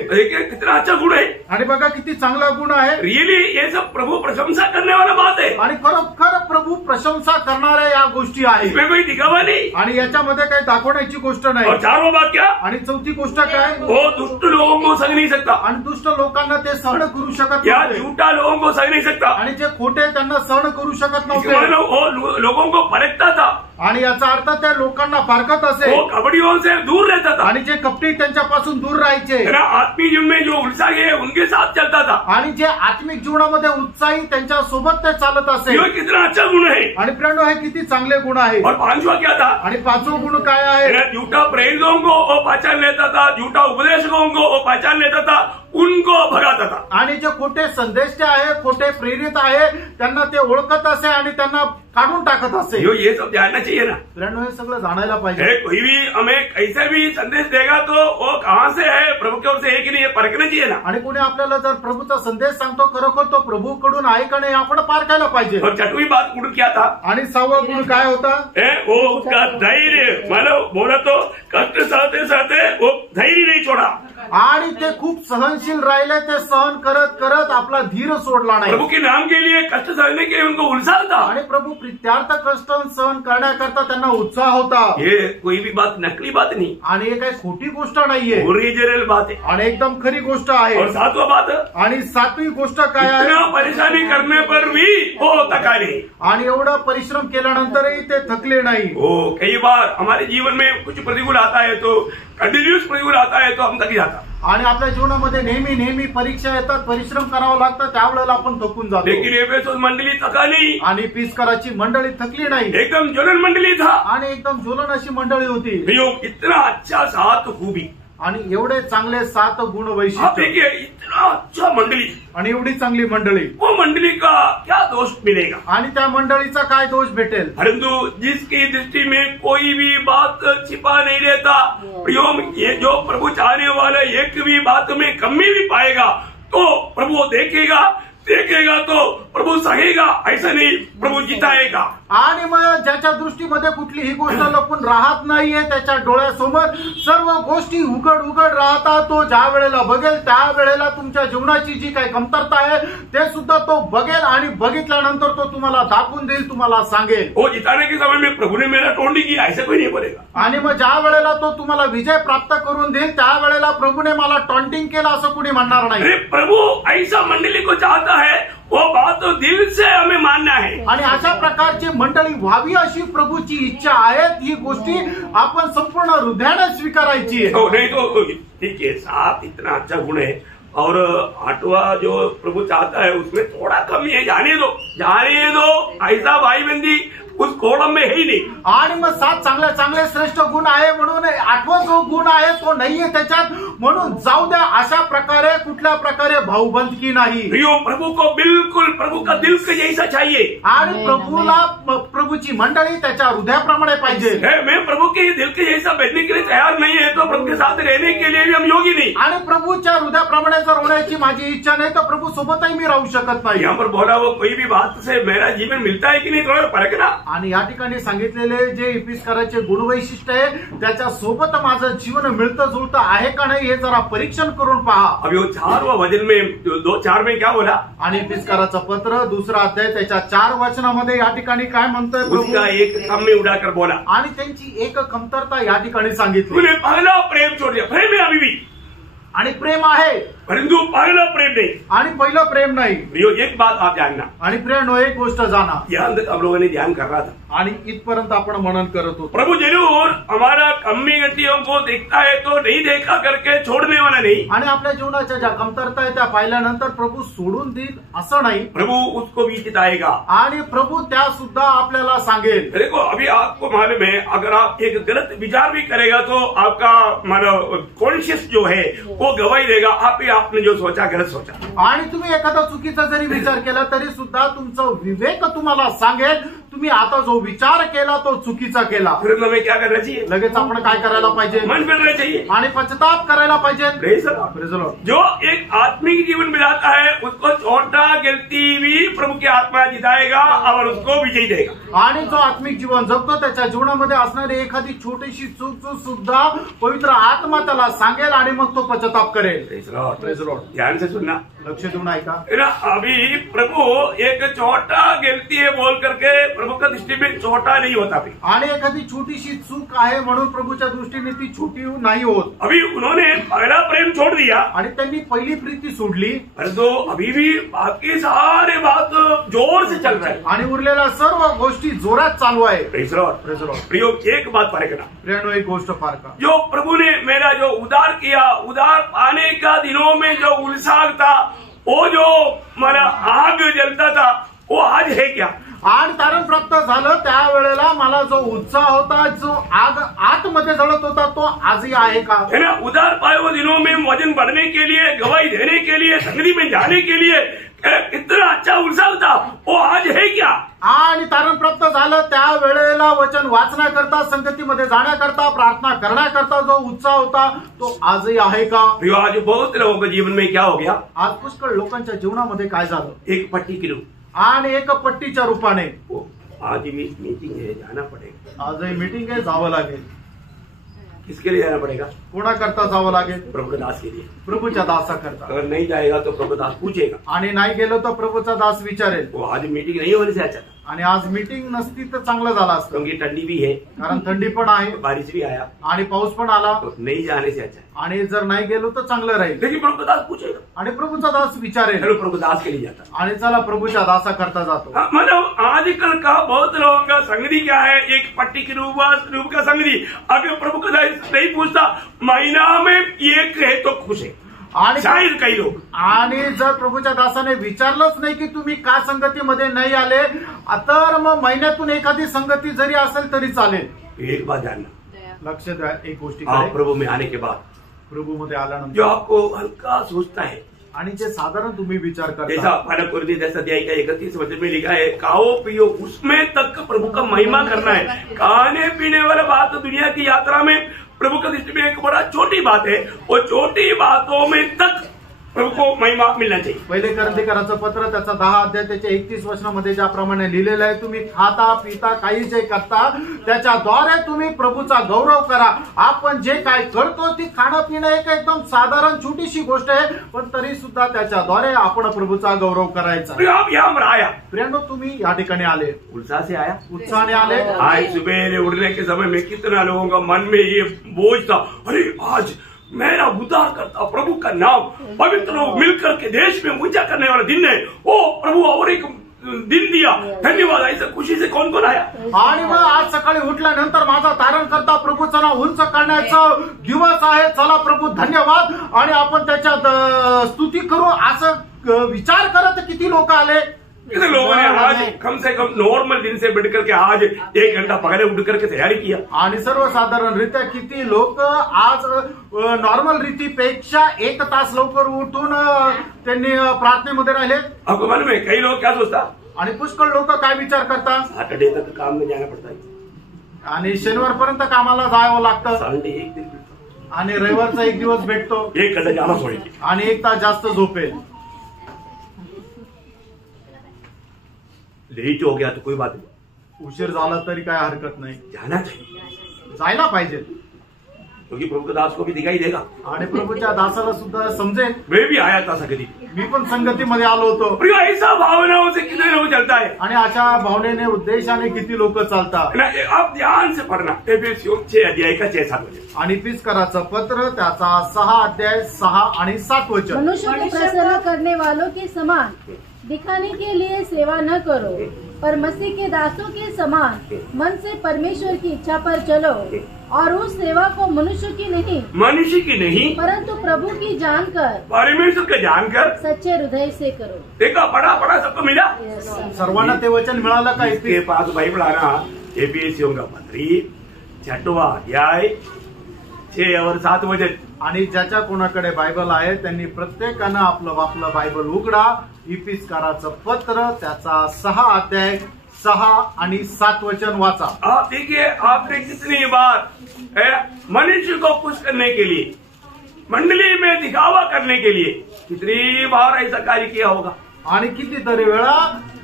कितना अच्छा गुण है. आणि बघा किती चांगला गुण आहे. रियली ये सब प्रभु प्रशंसा करने वाला बात है. आणि खरोखर प्रभू प्रशंसा करणाऱ्या या गोष्टी आहेत. इसमें कोई दिखावा नहीं. आणि याच्यामध्ये काही दाखवण्याची गोष्ट नाही. और चारों बात क्या? आणि चौथी गोष्ट काय? वो दुष्ट लोगों को सह नहीं सकता. आणि दुष्ट लोकांना ते सहन करू शकत या नव्हते. झूठा लोगों को सह नहीं सकता. आणि जे खोटे त्यांना सहन करू शकत नव्हते. वो लोगों को परखता था. आणि याचा अर्थ त्या लोकांना पारखत असे. वो कपड़ियों से दूर रहता था. आणि जे कपटी त्यांच्यापासून दूर राहायचे. आत्मिक जीवन में जो उत्साही है उनके साथ चलता था. आणि जे आत्मिक जीवनामध्ये उत्साही त्यांच्या सोबत ते चालत असे. ये कितना अच्छा गुण है. आणि प्रेरणो हे किती चांगले गुण आहे. और पांचवा क्या था? आणि पाचवा गुण काय आहे? झूठा प्रेरितों को वो पहचान लेता था, झूठा उपदेशकों को वो पहचान लेता था, उनको भगाता था. आणि जे खोटे संदेश आहे, खोटे प्रेरित आहे, त्यांना ते ओळखत असे आणि त्यांना काढून टाकत असे. ये सब जानना चाहिए ना. प्रेरणो हे सगळं जाणायला पाहिजे. कोई भी हमें कैसे भी संदेश देगा तो वो कहाँ से है, प्रभु की ओर से है कि नहीं, ये परखना चाहिए ना. आणि कोणी आपल्याला जर प्रभूचा संदेश सांगतो, खरोखर तो प्रभूकडून आहे का नाही आपण पारखायला पाहिजे. और छठवीं बात गुण क्या था? आणि सहावा गुण काय होता? वो उसका धैर्य. मतलब बोला तो कष्ट सहते सहते वो धैर्य नहीं छोड़ा. आणि ते खूप सहनशील राहिले. ते सहन करत करत आपला धीर सोडला नाही. प्रभु के नाम के लिए कष्ट सहने के लिए उनको उत्साह था. आणि प्रभु प्रित्यार्थ कष्ट सहन करण्याकरता त्यांना उत्साह होता. ये कोई भी बात नकली बात नहीं. आणि हे काही खोटी गोष्ट नाहीये, ओरिजिनल बात है आणि एकदम खरी गोष्ट आहे. और सातवा बात, आणि सातवी गोष्ट काय आहे? इतना परेशानी करने पर भी वो थका नहीं. आणि एवढा परिश्रम केल्यानंतरही ते थकले नाही. कई बार हमारे जीवन में कुछ प्रतिकूल आता है तो कंटिन्यूस प्रतिकूल आता है तो हम थक जाता. आणि आपल्या जीवनामध्ये नेहमी परीक्षा येतात, परिश्रम करावं लागतं, त्यावेळेला आपण थकून जातो. लेकिन एफेसुस मंडली थका नहीं. आणि इफिसकराची मंडळी थकली नाही. एकदम ज्वलन मंडली था. आणि एकदम ज्वलन अशी मंडळी होती. इतना अच्छा सात खूबी आणि एवढे चांगले 7 गुण वैशिष्ट्य. इतना अच्छा मंडली आणि एवढी चांगली मंडळी, वो मंडली का क्या दोष मिलेगा? आणि त्या मंडळीचा काय दोष भेटेल? परंतु जिसकी दृष्टि में कोई भी बात छिपा नहीं रहता, ये जो प्रभु चाहने वाला एक भी बात में कमी भी पाएगा तो प्रभु देखेगा तो प्रभु सहेगा, ऐसा नहीं प्रभु जिताएगा. आणि मग ज्याच्या दृष्टीमध्ये कुठलीही गोष्ट लपून राहत नाहीये, त्याच्या डोळ्यासमोर सर्व गोष्टी उघड राहतात. तो ज्या वेळेला बघेल त्यावेळेला तुमच्या जीवनाची जी काही कमतरता आहे ते सुद्धा तो बघेल, आणि बघितल्यानंतर तो तुम्हाला दाखवून देईल, तुम्हाला सांगेल. वो जिताने के समय में प्रभु ने मेरा टोंडी किया, ऐसा कोई नहीं बोलेगा. आणि मग ज्या वेळेला तो तुम्हाला विजय प्राप्त करून देईल त्यावेळेला प्रभूने मला टॉन्टिंग केलं असं कुणी म्हणणार नाही. प्रभु ऐसा मंडली को चाहता है, वो बात तो दिल से हमें मानना है. आणि अशा प्रकारची मंडळी व्हावी अशी प्रभूची इच्छा आहे. ही गोष्टी आपण संपूर्ण हृदयाने स्वीकारायची आहे. नहीं तो ठीक है, 7 इतना अच्छा गुण है और 8वां जो प्रभु चाहता है उसमें थोड़ा कमी है. जाने दो ऐसा भाई बंदी उस कोलम में है ही नहीं. आणि मग 7 चांगले श्रेष्ठ गुण आहे म्हणून 8वां जो गुण आहे तो नाहीये त्याच्यात, म्हणून जाऊ द्या. अशा प्रकारे कुठल्या प्रकारे भाऊबंदकी नाही. प्रभु को बिल्कुल प्रभु का दिल के जैसा चाहिए. आणि प्रभूला प्रभूची मंडळी त्याच्या हृदयाप्रमाणे पाहिजे. मैं प्रभु के दिल के जैसा बैठने के लिए तैयार नहीं है तो प्रभु के साथ रहने के लिए भी हम योगी नहीं. आणि प्रभूच्या हृदयाप्रमाणे जर होण्याची माझी इच्छा नाही तर प्रभू सोबतही मी राहू शकत नाही. यहाँ पर बोला वो कोई भी बात से मेरा जीवन मिलता है कि नहीं, थोड़ा परखना. आणि या ठिकाणी सांगितलेले जे इपिस्काराचे गुणवैशिष्ट्य आहे त्याच्या सोबत माझं जीवन मिळतं जुळतं आहे का नाही हे जरा परीक्षण करून पहा. अभी वो 4वां वचन में 2:4 में क्या बोला? आणि इपिस्काराचं पत्र 2रा अध्याय त्याच्या 4 वचनामध्ये या ठिकाणी काय म्हणतोय उसका एक कमी उड़ाकर बोला आणि त्यांची एक कमतरता या ठिकाणी सांगितली. तूने पहला प्रेम छोड़ दिया. प्रेम है अभी भी, आणि प्रेम आहे परंतु पहला प्रेम नहीं. आणि पहिलं प्रेम नाही. प्रियो, एक बात आप जानना, आणि प्रियानो एक गोष्ट जाना, यहाँ तक हम लोगों ने ध्यान कर रहा था. आणि इथपर्यंत आपण मनन करत होतो. प्रभु जरूर हमारा कमी गतियों को देखता है तो नहीं देखा करके छोड़ने वाला नहीं. आणि आपल्या जीवनाच्या ज्या कमतरता आहे त्या पाहिल्यानंतर प्रभू सोडून देईल असं नाही. प्रभु उसको भी चिताएगा. आणि प्रभू त्या सुद्धा आपल्याला सांगेल. देखो, अभी आपको मालूम है, अगर आप एक गलत विचार भी करेगा तो आपका मतलब कॉन्शियस जो है वो गवाही देगा आपने जो सोचा गलत सोचा. आणि तुम्ही एखादा चुकीचा जरी विचार केला तरी सुद्धा तुमचा विवेक तुम्हाला सांगेल तुम्ही आता जो विचार केला तो चुकीचा केला. फिर हमें क्या करना चाहिए? लगेच आपण काय करायला पाहिजे? मन फिरना चाहिए आणि पश्चाताप करायला पाहिजे. Praise the Lord. जो एक आत्मिक जीवन बिताता है उसको छोटा गलती भी प्रभु की आत्मा जिताएगा और उसको विजयी देगा. आणि जो आत्मिक जीवन जगतो त्याच्या जीवनामध्ये असणारी एखादी छोटीशी चूक सुद्धा पवित्र आत्मा त्याला सांगेल आणि मग तो पश्चाताप करेल. Praise the Lord. ध्यान से सुनना, लक्ष देऊन ऐका. अभी प्रभु एक छोटा गलती है बोल करके प्रभु का दृष्टि में छोटा नहीं होता. आणि एखादी छोटीशी चूक आहे म्हणून प्रभूच्या दृष्टीने ती छोटी नाही होत. अभी उन्होंने पहला प्रेम छोड़ दिया आणि त्यांनी पहिली प्रीती सोडली, परंतु अभी भी बाकी सारे बात जोर से चल रहा है आणि उरलेल्या सर्व गोष्टी जोरात चालू आहे. Praise the Lord. प्रियो, एक बात परखना, प्रियानो एक गोष्ट पारखा. जो प्रभु ने मेरा जो उद्धार किया, उद्धार पाने का दिनों में जो उत्साह था, वो जो मेरा आग जलता था, वो आज है क्या? आणि तारण प्राप्त झालं त्यावेळेला मला जो उत्साह होता, जो आग आतमध्ये जळत होता, तो आजही आहे का? है ना. उद्धार पाए वो दिनों में वजन बढ़ने के लिए, गवाही देने के लिए, संगति में जाने के लिए इतना अच्छा उत्साह था, वो आज है क्या? आणि तारण प्राप्त झालं त्यावेळेला वचन वाचण्याकरता, संगतीमध्ये जाण्याकरता, प्रार्थना करण्याकरता जो उत्साह होता तो आजही आहे का? आज बहुत लोगों के जीवन में क्या हो गया? आज पुष्कळ लोकांच्या जीवनामध्ये काय झालं? एक पट्टी किलो आणि एक पट्टीच्या रूपाने आज भी मीटिंग है, जाना पड़ेगा. आजही मीटिंग आहे, जावं लागेल. किसके लिए जाना पड़ेगा? कोणाकरता जावं लागेल? प्रभु दास के लिए. प्रभूच्या दासाकरता. अगर नहीं जाएगा तो प्रभु दास पूछेगा. आणि नाही गेलो तर प्रभूचा दास विचारेल. वो आज मीटिंग नहीं होने से अच्छा था, आणि आज मीटिंग नसती तर चांगलं झालं असतं, क्योंकि ठंडी भी है, कारण थंडी पण आहे, बारिश भी आया, आणि पाऊस पण आला. तो नहीं जाने से अच्छा है. आणि जर नाही गेलो तर चांगलं राहील. लेकिन प्रभु दास पूछेगा, आणि प्रभूचा दास विचारेल. चलो प्रभु दास के लिए जाता. आणि चला प्रभूच्या दासाकरता जातो. मतलब आजकल का बहुत लोगों का संगति क्या है? एक पट्टी के रूप का संगति. अगर प्रभु का दास नहीं पूछता, महीना में एक है तो खुश है. आणि शायद काही लोक. आणि जर प्रभूच्या दासाने विचारलंच नाही की तुम्ही का संगतीमध्ये नाही आले, तर मग महिन्यातून एखादी संगती जरी असेल तरी चालेल. एक बात जानना, लक्ष द्या एक गोष्टी. प्रभु में आने के बाद प्रभू मध्ये आल्यानंतर जो आपको हल्का सोचता है, आणि जे साधारण तुम्ही विचार जैसा करता, पहला कुरिन्थियों 10 अध्याय का 31 वचन में लिखा है, खाओ पियो उसमें तक प्रभु का महिमा करना है. खाने पीने वाला बात दुनिया की यात्रा में प्रभु का दृष्टि में एक बड़ा छोटी बात है. वो छोटी बातों में तक प्रभु को महिमा मिलना चाहिए. पहिले करंथीकराचं पत्र त्याचा 10 अध्याय त्याच्या 31 वचनामध्ये ज्याप्रमाणे लिहिलेलं आहे, तुम्ही खाता पिता काही जे करता त्याच्याद्वारे तुम्ही प्रभूचा गौरव करा. आपण जे काय करतो ती खाणं पिणं एक एकदम साधारण छोटीशी गोष्ट आहे, पण तरी सुद्धा त्याच्याद्वारे आपण प्रभुचा गौरव करायचा. आप यहाँ आया, प्रियांनो तुम्ही या ठिकाणी आले, उत्साह से आया, उत्साहाने आले. आज सुबह उठने के समय में कितना लोगों का मन में ये बोझ था, अरे आज मेरा उद्धार करता प्रभु का नाम, पवित्र लोग मिलकर के देश में पूजा करने वाला दिन है. ओ प्रभु और एक दिन दिया, धन्यवाद. ऐसा खुशी से कोण कोण आया? आणि मग आज सकाळी उठल्यानंतर माझा तारण करता प्रभूचं नाव उंच करण्याचा दिवस आहे, चला प्रभू धन्यवाद, आणि आपण त्याच्यात स्तुती करू असं विचार करत किती लोक आले. कितने लोगों ने आज कम से कम नॉर्मल दिन से बैठ करके आज 1 घंटा पहले उठ करके तैयारी किया. आणि सर्वसाधारणरित्या किती लोक आज नॉर्मल रीतीपेक्षा 1 तास लवकर उठून त्यांनी प्रार्थनेमध्ये राहिले. आपको मालूम है कई लोग क्या सोचता, आणि पुष्कळ लोक काय विचार करतात, सैटरडे तक काम में जाना पड़ता है, आणि शनिवारपर्यंत कामाला जावं लागतं, संडे एक दिन मिलता, आणि रविवारचा 1 दिवस भेटतो, 1 घंटा ज्यादा सोएंगे, आणि 1 तास जास्त झोपेल. लेट हो गया तो कोई बात नहीं, उशीर झाला तरी काय हरकत नाही, जाना चाहिए, जायला पाहिजे, क्योंकि प्रभु के दास को भी दिखाई देगा। आणि प्रभूच्या दासाला सुद्धा समजेल। मैं भी आया था सकती, मी पण संगतीमध्ये आलो होतो। प्रिय, ऐसा भावनाओं से कितने लोग चलता है, आणि अशा भावनेने उद्देशाने किती लोक चालतात। आप ध्यान से पढ़ना एफेसियों 6 अध्याय का 6-7 वचन। आणि इफिसकराचं पत्र त्याचा 6 अध्याय 6 आणि 7 वचन। मनुष्य को प्रसन्न करने वालों के समान दिखाने के लिए सेवा न करो, पर मसीह के दासों के समान मन से परमेश्वर की इच्छा पर चलो, और उस सेवा को मनुष्य की नहीं परंतु प्रभु की जानकर, परमेश्वर के जानकर सच्चे हृदय से करो। देखा, बड़ा सबको मिला, सर्वांना ते वचन मिळालं का? इसके पास बाइबल आना एफेसियों का पत्री 6वां अध्याय 6 और 7 वचन। आणि ज्याच्या कोणाकडे बायबल आहे त्यांनी प्रत्येकानं आपलं बायबल उघडा, इफिसकाराचं पत्र त्याचा 6 अध्याय 6 आणि 7 वचन वाचा। आप देखिए, आपने कितनी बार मनुष्य को खुश करने के लिए, मंडली में दिखावा करने के लिए कितनी बार ऐसा कार्य किया होगा, आणि कितीतरी वेळा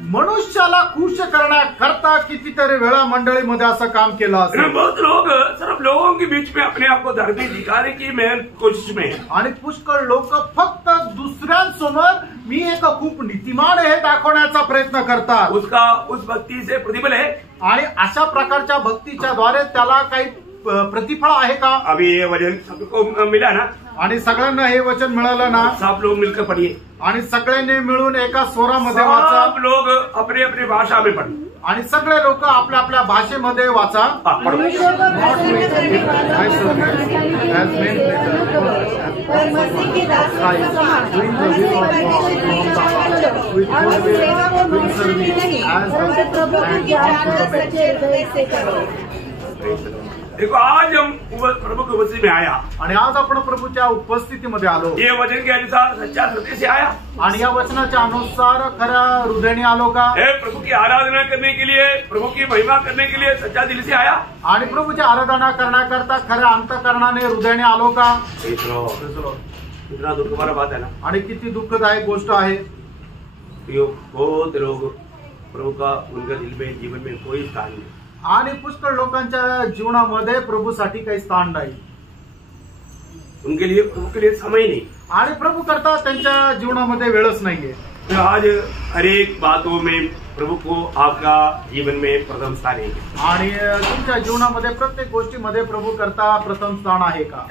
मनुष्याला खुश करण्याकरता कितीतरी वेळा मंडळीमध्ये असं काम केलं असेल। बहुत लोग सिर्फ लोगों के बीच में अपने आप को धर्मी दिखाने की कोशिश में, आणि पुष्कळ लोक फक्त दुसऱ्यांसमोर मी एक खूप नीतिमान हे दाखवण्याचा प्रयत्न करतात। उसका उस भक्ति से प्रतिफल है, आणि अशा प्रकारच्या भक्तीच्या द्वारे त्याला काही प्रतिफळ आहे का? अभी ये वचन सबको मिला ना, आणि सगळ्यांना हे वचन मिळालं ना? सब लोग मिलकर पढ़िए, आणि सगळ्यांनी मिळून एका स्वरामध्ये वाचा। सब लोग अपनी अपनी भाषा में पढ़, आणि सगळे लोक आपल्या आपल्या भाषेमध्ये वाचा। देखो, आज हम प्रभु के उपस्थिति में आया, आणि आज आपण प्रभूच्या उपस्थितीमध्ये आलो। ये वचन के अनुसार सच्चा हृदय से आया, आणि या वचनाच्या अनुसार खऱ्या हृदयाने आलो का? प्रभु की आराधना करने के लिए, प्रभु की महिमा करने के लिए सच्चा दिल से आया, आणि प्रभूची आराधना करण्याकरता खऱ्या अंतःकरणाने हृदयाने आलो का? कितना दुख भरा बात है ना, आणि किती दुःखदायक गोष्ट आहे। बहुत लोग प्रभु का उनका दिल में, जीवन में कोई स्थान नहीं, आणि पुष्कळ लोकांच्या जीवनामध्ये प्रभूसाठी काही स्थान नाही, उनके लिए प्रभु के लिए समय नहीं, आणि प्रभू करता त्यांच्या जीवनामध्ये वेळच नाहीये। तो आज हर एक बातों में प्रभु को आपका जीवन में प्रथम स्थान है, आणि तुमच्या जीवनामध्ये प्रत्येक गोष्टीमध्ये प्रभू करता प्रथम स्थान आहे का?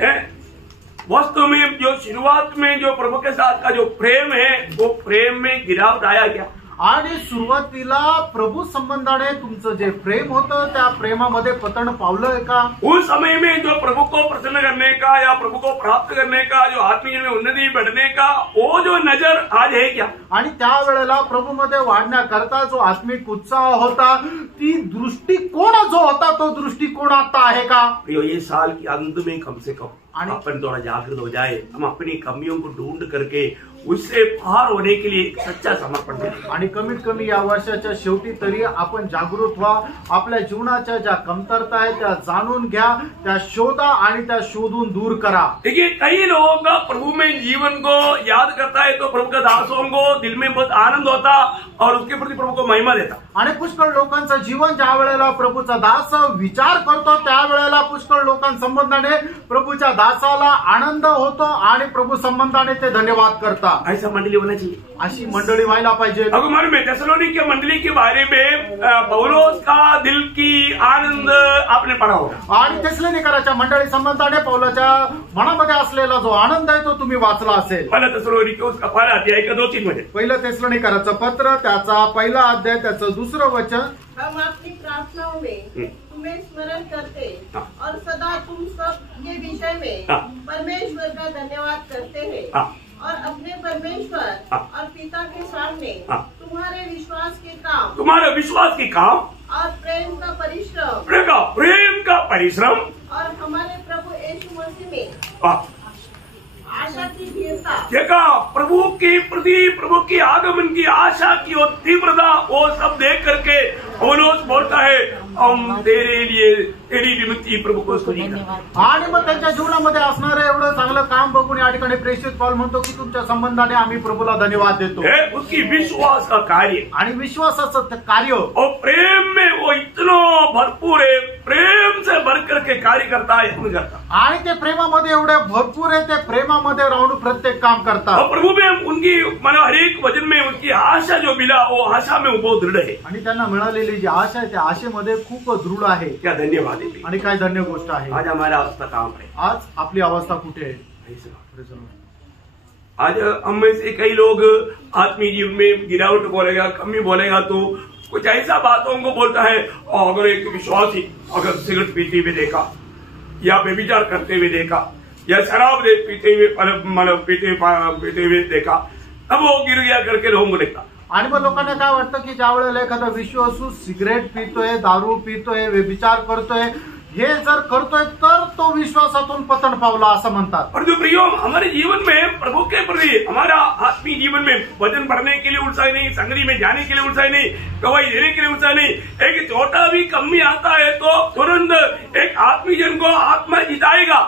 वास्तव में जो शुरुआत में जो प्रभु के साथ का जो प्रेम है, वो प्रेम में गिरावट आया क्या? आणि सुरुवातीला प्रभू संबंधाने तुमचं जे प्रेम होतं त्या प्रेमामध्ये पतन पावलंय का? उस समय में जो प्रभु को प्रसन्न करने का या प्रभु को प्राप्त करने का, जो आत्मीय में उन्नति बढ़ने का वो जो नजर आज है क्या? आणि त्यावेळेला प्रभूमध्ये वाढण्याकरता जो आत्मिक उत्साह होता, ती दृष्टिकोन जो होता तो दृष्टिकोन आता आहे का? ये साल के अंत में कम से कम अपन थोड़ा जागृत हो जाए, हम अपनी कमियों को ढूंढ करके उससे पार होने के लिए सच्चा समर्पण करें, आणि कमीत कमी या वर्षाच्या शेवटी तरी आपण जागृत व्हा, आपल्या जीवनाच्या ज्या कमतरता आहेत त्या जाणून घ्या, त्या शोधा आणि त्या शोधून दूर करा। देखिए, कई लोगों का प्रभु में जीवन को याद करता है तो प्रभु के दासों को दिल में बहुत आनंद होता और उसके प्रति प्रभु को महिमा देता, आणि पुष्कळ लोकांचं जीवन ज्या वेळेला प्रभूचा दास विचार करतो त्यावेळेला पुष्कळ लोकांसंबंधाने प्रभूच्या दासाला आनंद होतो आणि प्रभू संबंधाने ते धन्यवाद करतात। ऐसा मंडली होना चाहिए, अशी मंडळी व्हायला पाहिजे। अब हमारे में थेसलोनिके की मंडली के बारे में पौलोस का दिल की आनंद आपने पढ़ा होगा, आणि थेसलोनिकराच्या मंडळी संबंधाने पौलाच्या मनामध्ये असलेला जो आनंद आहे तो तुम्ही वाचला असेल। पहिला थेसलोनिके उसका पहला अध्याय का 2-3 वचन, पहिलं थेसलोनिकराचं पत्र त्याचा पहिला अध्याय त्याचं 2रं वचन। हम अपनी प्रार्थनाओं में तुम्हें स्मरण करते और सदा तुम सब ये विषय में परमेश्वर का धन्यवाद करते हैं और अपने परमेश्वर और पिता के सामने तुम्हारे विश्वास के काम और प्रेम का परिश्रम और हमारे प्रभु यीशु मसीह में आशा की तीव्रता, देखा प्रभु की प्रति, प्रभु की आगमन की आशा की और तीव्रता, वो सब देख करके पौलुस बोलता है हम तेरे लिए तेरी विमुक्ति प्रभु को स्तुति करते हैं। आणि मग त्यांच्या जीवनामध्ये असणारं एवढं चांगलं काम बघून या ठिकाणी प्रेषित पौल म्हणतो की तुमच्या संबंधाने आम्ही प्रभूला धन्यवाद देतो। है उसकी विश्वास का कार्य आणि विश्वासाचं ते कार्य और प्रेम में वो इतना भरपूर है, प्रेम से भर करके कार्य करता है, हम करता। आणि ते प्रेमामध्ये एवढे भरपूर आहे, ते प्रेमामध्ये राहून प्रत्येक काम करतात। और प्रभु में उनकी मतलब हर एक वचन में उनकी आशा जो मिला वो आशा में वो बहुत दृढ़ है। आणि त्यांना मिळालेली जी आशा आहे त्या आशेमध्ये खूप दृढ आहे। क्या धन्यवाद है। आणि काय धन्य गोष्ट आहे। आज हमारा अवस्था काम है, आज आपली अवस्था कुठे आहे? आज हम में से कई लोग आत्मीय जीवन में गिरावट बोलेगा, कमी बोलेगा तो कुछ ऐसा बातों को बोलता है। और अगर एक विश्वासी अगर सिगरेट पीते हुए देखा या व्यभिचार करते हुए देखा या शराब पीते हुए देखा, तब वो गिर गया करके लोगों को देखता। आणि मग लोकांना काय वाटतं की ज्या वेळेला एखादा विश्वासू सिगरेट पितोय, दारू पितोय, व्यभिचार करतोय, हे जर करतोय तर तो विश्वासातून पतन पावला असं म्हणतात। और जो प्रियो हमारे जीवन में प्रभु के प्रति हमारा आत्मीय जीवन में वजन बढ़ने के लिए उत्साह नहीं, संगति में जाने के लिए उत्साह नहीं, गवाही देने के लिए उत्साह नहीं, एक छोटा भी कमी आता है तो तुरंत एक आत्मीय जन को आत्मा जिताएगा।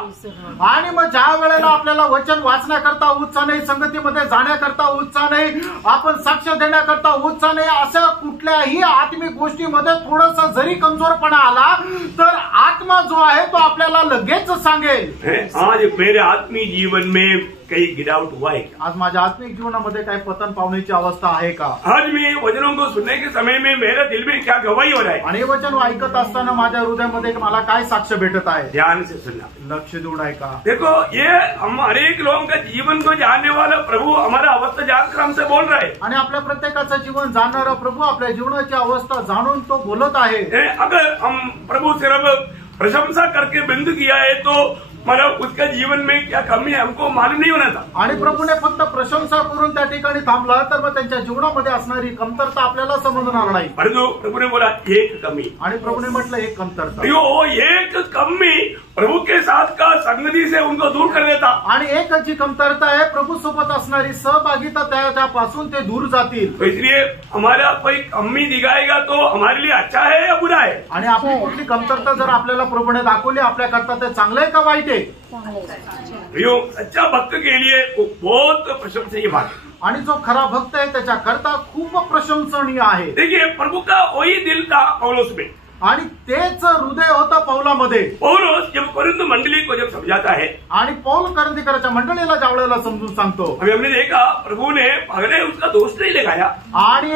आणि मग ज्या वेळेला आपल्याला वचन वाचण्याकरता उत्साह नाही, संगतीमध्ये जाण्याकरता उत्साह नाही, आपण साक्ष देण्याकरता उत्साह नाही, अशा कुठल्याही आत्मिक गोष्टीमध्ये थोडासा जरी कमजोरपणा आला तर आत्मा जो आहे तो आपल्याला लगेच सांगेल। आज मेरे आत्मीय जीवन में कहीं गिरावट हुआ है क्या? आज माझ्या आत्मिक जीवनामध्ये काही पतन पावण्याची अवस्था आहे का? आज मैं वचनों को सुनने के समय में मेरे दिल में क्या गवाही हो रहा है? आणि वचन ऐकत असताना माझ्या हृदयामध्ये मला काय साक्ष भेटत आहे? ध्यान से सुनना, लक्ष देऊन ऐका। देखो ये हम हर एक लोगों का जीवन को जानने वाला प्रभु हमारा अवस्था जानकर हमसे बोल रहा है। आणि आपल्या प्रत्येकाचं जीवन जाणणारा प्रभु आपल्या जीवनाची अवस्था जाणून तो बोलत आहे। अगर हम प्रभु सिर्फ प्रशंसा करके बंद किया है तो मतलब उसका जीवन में क्या कमी है हमको मालूम नहीं होना था। आणि प्रभूने फक्त प्रशंसा करून त्या ठिकाणी थांबला तर मग त्यांच्या जीवनामध्ये असणारी कमतरता आपल्याला समजणार नाही। परंतु प्रभु ने बोला एक कमी, आणि प्रभूने म्हटलं एक कमतरता, वो एक कमी प्रभु के साथ का संगति से उनको दूर कर देता। आणि एक जी कमतरता आहे प्रभू सोबत असणारी सहभागिता त्यापासून ते दूर जातील। तो इसलिए हमारा कोई कमी दिखाएगा तो हमारे लिए अच्छा है या बुरा है? आणि आपली कुठली कमतरता जर आपल्याला प्रभूने दाखवली आपल्याकरता ते चांगलं आहे का वाईट आहे? यो सच्चा भक्त के लिए वो बहुत प्रशंसनीय बात है। आणि जो खरा भक्त आहे त्याच्याकरता खूप प्रशंसनीय आहे। देखिए प्रभु का वही दिल था पौलुस में, आणि तेच हृदय होतं पौलामध्ये। पौलुस जब कोरिन्थ मंडली को जब समझाता है, आणि पौल करंथीकराच्या मंडळीला ज्या वेळेला समजून सांगतो, अभी हमने देखा प्रभु ने पहले उसका दोष नहीं लगाया, आणि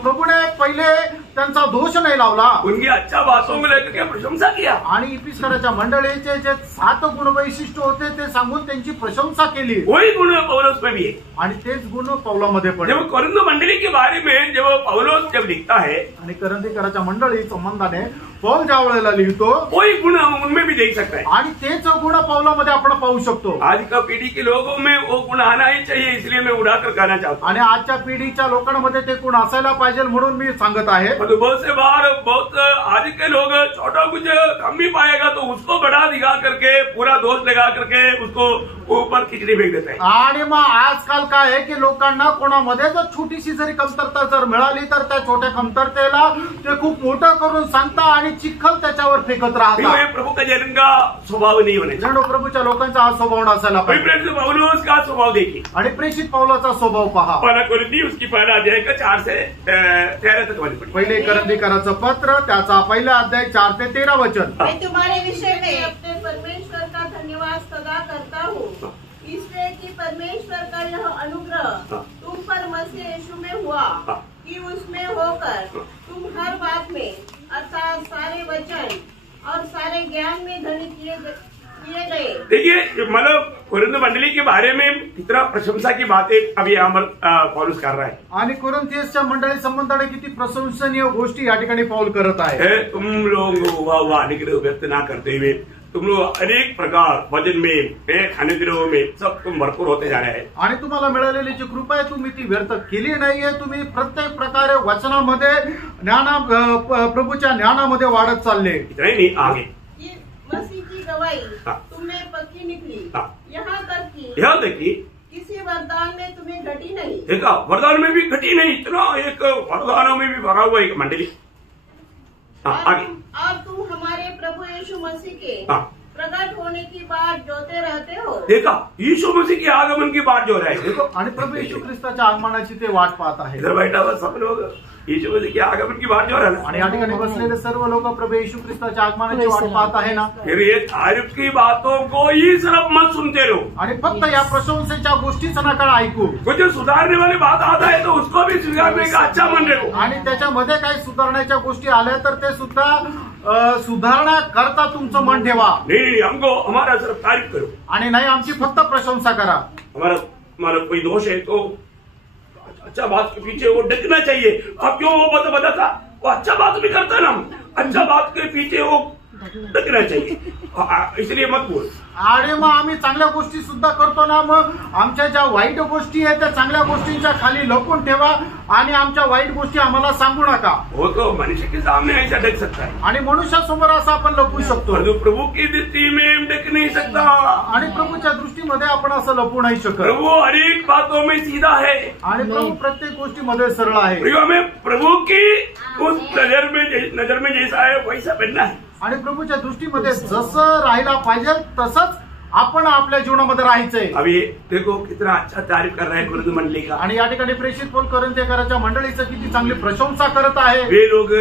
प्रभूने पहिले त्यांचा दोष नाही लावला, उनकी अच्छा बातों को लेकर के प्रशंसा किया। आणि इफिसकराच्या मंडळीचे जे 7 गुण वैशिष्ट्य होते ते सांगून त्यांची प्रशंसा केली। वही गुण पौलुस में भी है। आणि तेच गुण पौलामध्ये पण। जब कोरिन्थ मंडली के बारे में जब पौलुस जब लिखता है, आणि करंथीकराच्या मंडळी संबंधाने पौल ज्या वेळेला लिहितो वही गुण हम उनमें भी देख सकते हैं। आणि तेच गुण पौलामध्ये आपण पाहू शकतो। आज का पीढ़ी के लोगों में वो गुण आना ही चाहिए, इसलिए मैं उड़ाकर कहना चाहता हूँ। आणि आजच्या पिढीच्या लोकांमध्ये ते गुण असायला पाहिजे म्हणून मी सांगत आहे। तो बहुत से बार बहुत आज के लोग छोटा कुछ कमी पाएगा तो उसको बड़ा दिखा करके पूरा दोष लगा करके उसको ऊपर खिचड़ी फेंक देते हैं। आणि मग आजकाल काय आहे की लोकांना कोणामध्ये जर छोटीशी जरी कमतरता जर मिळाली तर त्या छोट्या कमतरतेला ते खूप मोठं करून सांगता आणि चिखल त्याच्यावर फेकत राहतात। प्रभु का जन का स्वभाव नहीं होने जणू प्रभूच्या लोकांचा हा स्वभाव नसायला पाहिजे। पौलुस का स्वभाव देखिए, आणि प्रेषित पौलाचा स्वभाव पहा। पहला कोरिन्थी उसकी पहला अध्याय का 4 से 13 तक वाली पढ़ी। पहिले करंथीकराचं पत्र त्याचा पहिला अध्याय 4 ते 13 वचन। मैं तुम्हारे विषय में अपने परमेश्वर का धन्यवाद सदा करता हूँ, इसलिए कि परमेश्वर का यह अनुग्रह तुम पर मसीह यीशु में हुआ कि उसमें होकर तुम हर बात में अर्थात सारे वचन और सारे ज्ञान में धनी किए गए। देखिए मतलब कोरिन्थ मंडली के बारे में कितना प्रशंसा की बातें अभी यहाँ पर पौलुस कर रहा है। आणि कोरिन्थियसच्या मंडळी संबंधाने किती प्रशंसनीय गोष्टी या ठिकाणी पौल करत आहे। तुम लोग वाह अनुग्रह व्यक्त ना करते हुए तुम लोग अनेक प्रकार वचन में अनुग्रह में सब तुम भरपूर होते जा रहे हैं। आणि तुम्हाला मिळालेली जी कृपा आहे तुम्ही ती व्यर्थ केली नाहीये। तुम्ही प्रत्येक प्रकारे वचनामध्ये प्रभूच्या ज्ञानामध्ये वाढत चालले। इतना ही नहीं, आगे मसीह की गवाही तुम्हें पक्की निकली, यहाँ तक कि किसी वरदान में तुम्हें घटी नहीं। देखा वरदान में भी घटी नहीं, इतना एक वरदानों में भी भरा हुआ एक मंडली। आगे। और तुम हमारे प्रभु यीशु मसीह के प्रकट होने की बात जोते रहते हो। देखा, यीशु मसीह के आगमन की बात जो रहे देखो, आणि प्रभु येशू ख्रिस्ताच्या आगमनाची ते वाट पाहत आहे. इधर बैठा हुआ सब लोग यीशु मसीह के आगमन की बात जो रहा आणि या ठिकाणी बसलेले सर्व लोक प्रभु येशू ख्रिस्ताच्या आगमनाची वाट पाहत आहे ना. फिर ये तारीफ की बातों को ही सिर्फ मत सुनते रहो, आणि फक्त या प्रशंसेच्या गोष्टीच नका ऐकू. कुछ सुधारने वाली बात आता है तो उसको भी स्वीकारने का अच्छा मन रखो। आणि त्याच्यामध्ये काही सुधारण्याच्या गोष्टी आल्या तर ते सुद्धा सुधारण्याकरता तुमचं मन ठेवा. नहीं, हमको हमारा सिर्फ तारीफ करो, आणि नाही आमची फक्त प्रशंसा करा. हमारा कोई दोष है तो अच्छा बात के पीछे वो डकना चाहिए। अब क्यों वो बताता, वो अच्छा बात भी करता ना, अच्छा बात के पीछे वो डकना चाहिए, इसलिए मत बोल। आणि मग आम्ही चांगल्या गोष्टी सुद्धा करतो ना, मग आमच्या ज्या वाईट गोष्टी आहेत त्या चांगल्या गोष्टींच्या खाली लपून ठेवा आणि आमच्या वाईट गोष्टी आम्हाला सांगू नका. वो तो मनुष्य के सामने ऐसा डक सकता है, आणि मनुष्यासमोर असं आपण लपू शकतो, परंतु प्रभु की दृष्टि में डक नहीं सकता। आणि प्रभूच्या दृष्टीमध्ये आपण असं लपू नाही शकत. प्रभु हर एक बातों में सीधा है, आणि प्रभू प्रत्येक गोष्टीमध्ये सरळ आहे. हमें प्रभु की उस नजर में जैसा है वैसा बनना है, आणि प्रभूच्या दृष्टीमध्ये जसं राहायला पाहिजे तसंच आपण आपल्या जीवनामध्ये राहायचंय. अभी देखो कितना अच्छा तारीफ कर रहे हैं कुरिन्थ मंडली का। आणि या ठिकाणी प्रेषित पौल कोरिन्थकरांच्या मंडळीचं किती चांगली प्रशंसा करत आहे. वे लोग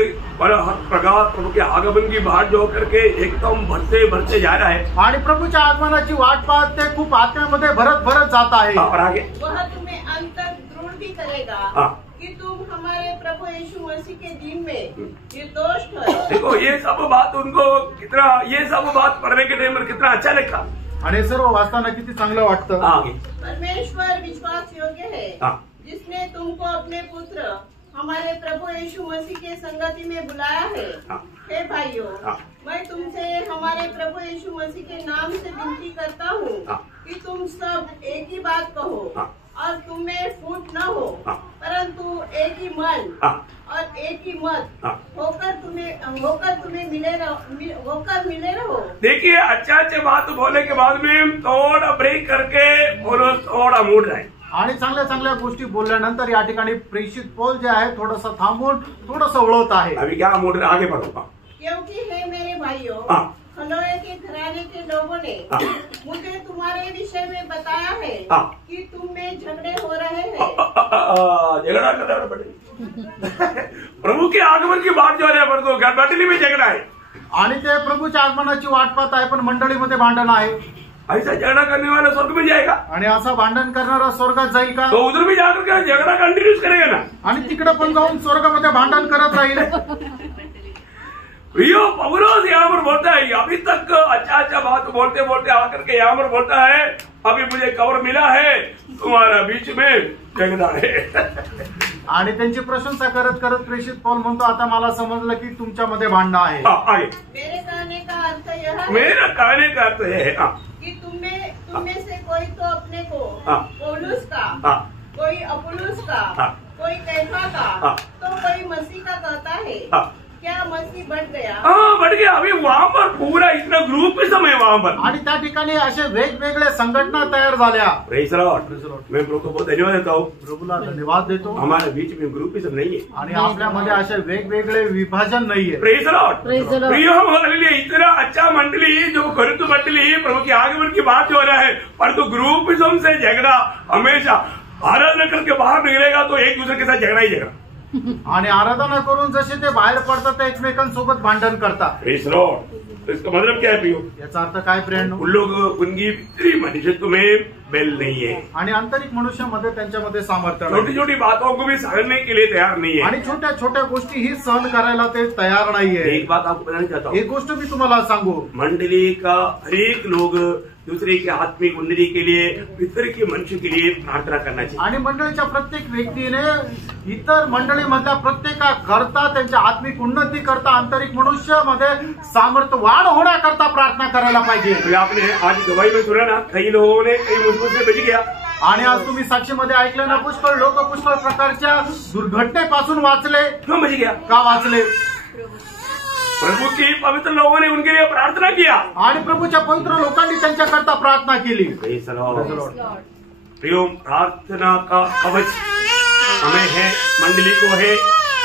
हर प्रकार प्रभु के आगमन की बात जो करके एकदम भरते जा रहा है, आणि प्रभूच्या आगमनाची वाट पाहत ते खूप आत्म्यामध्ये भरत जात आहे. और आगे वह तुम्हें अंत तक दृढ़ भी करेगा कि तुम हमारे प्रभु यीशु मसीह के दिन में निर्दोष ठहरो। देखो ये सब बात उनको कितना, ये सब बात पढ़ने के टाइम में कितना अच्छा लगता, आणि हे सर्व वाचताना किती चांगलं वाटतं. आगे परमेश्वर विश्वास योग्य है, जिसने तुमको अपने पुत्र हमारे प्रभु यीशु मसीह के संगति में बुलाया है। हे भाइयों, मैं तुमसे हमारे प्रभु यीशु मसीह के नाम से विनती करता हूँ कि तुम सब एक ही बात कहो और तुम में फूट न हो, परंतु एक ही मन और एक ही मत होकर तुम्हें मिले रहो। देखिए, अच्छे बात बोलने के बाद में थोड़ा ब्रेक करके और थोड़ा मूड रहे, आणि चांगल्या गोष्टी बोलल्यानंतर या ठिकाणी प्रेषित पौल जे आहे थोडंसं थांबून थोडंसं वळवत आहे. अभी क्या मूड आगे बढ़ूंगा, क्योंकि हे मेरे भाइयों, खलोए के घराने के लोगों ने मुझे तुम्हारे विषय में बताया है कि तुम में झगड़े हो रहे हैं। झगड़ा करना पड़ेगा प्रभु के आगमन की बात जो है, परंतु मंडली में झगड़ा है, आणि ते प्रभूच्या आगमनाची वाट पाहत आहे पण मंडळीमध्ये भांडण आहे. ऐसा झगड़ा करने वाला स्वर्ग में जाएगा, आणि असा भांडण करणारा स्वर्गात जाईल का? तो उधर भी जाकर के झगड़ा कंटिन्यूस करेगा ना, आणि तिकडे पण जाऊन स्वर्गामध्ये भांडण करत राहील. प्रियो पौलुस यहाँ पर बोलता है, अभी तक अच्छा बात बोलते बोलते आकर के यहाँ पर बोलता है, अभी मुझे खबर मिला है तुम्हारा बीच में झगड़ा है। आणि त्यांची प्रशंसा करत करत प्रेषित पौल म्हणतो, आता मला समजलं की तुमच्यामध्ये भांडण आहे. आगे मेरे कहने का अर्थ यह है, मेरा कहने का अर्थ है कि तुम में से कोई तो अपने को पौलुस का, कोई अपुल्लोस का, कोई कैफा का, तो कोई मसीह का कहता है। क्या मसीह बढ़ गया? बढ़ गया। अभी वहाँ पर पूरा इतना ग्रुप ही समय वहाँ पर, आणि त्या ठिकाणी असे वेगवेगळे संघटना तयार झाल्या. प्रेज लॉर्ड, मैं प्रभु को बहुत धन्यवाद देता हूँ, प्रभूला धन्यवाद देतो. हमारे बीच में ग्रुपिज्म नहीं है, आणि आपल्यामध्ये असे वेगवेगळे विभाजन नाहीये. प्रेज लॉर्ड, प्रियो हालेलुया। इतना अच्छा मंडली जो कोरिन्थ मंडली प्रभु के आगमन की बात हो रहा है, परंतु ग्रुपिज्म से झगड़ा हमेशा, आराधना करके बाहर निकलेगा तो एक दूसरे के साथ झगड़ा ही झगड़ा, आणि आराधना करून जसे ते बाहेर पडतात ते एकमेकांसोबत भांडण करतात. Praise Lord. तो इसका मतलब क्या है प्रियो? याचा अर्थ काय प्रेरणा? उन लोग उनकी भीतरी मनुष्यत्व में बेल नहीं है, आणि आंतरिक मनुष्यामध्ये त्यांच्यामध्ये सामर्थ्य नाही. छोटी छोटी बातों को भी सहने के लिए तयार नहीं है, आणि छोट्या छोट्या गोष्टी ही सहन करायला ते तयार नाहीये. एक बात आपको बताना चाहता हूँ, एक गोष्ट मी तुम्हाला सांगू, मंडली का हरेक लोग दूसरे के आत्मिक उन्नति के लिए, भीतर के मनुष्य के लिए प्रार्थना करना चाहिए. आणि मंडळीच्या प्रत्येक व्यक्तीने इतर मंडळीमधल्या प्रत्येकाकरता त्यांच्या आत्मिक उन्नती करता आंतरिक मनुष्यामध्ये सामर्थ्य वाढ होण्याकरता प्रार्थना करायला पाहिजे. तो आपने आज गवाही में सुना ना, कई लोगों ने कई मुश्किल से बच गया, आणि आज तुम्ही साक्षीमध्ये ऐकलं ना, पुष्कळ लोक पुष्कळ प्रकारच्या दुर्घटनेपासून वाचले. क्यों बच गया? का वाचले? प्रभु की पवित्र लोगों ने उनके लिए प्रार्थना किया, आणि प्रभूच्या पवित्र लोकांनी त्यांच्याकरता प्रार्थना केली. प्रियो, प्रार्थना का कवच हमें है, मंडली को है,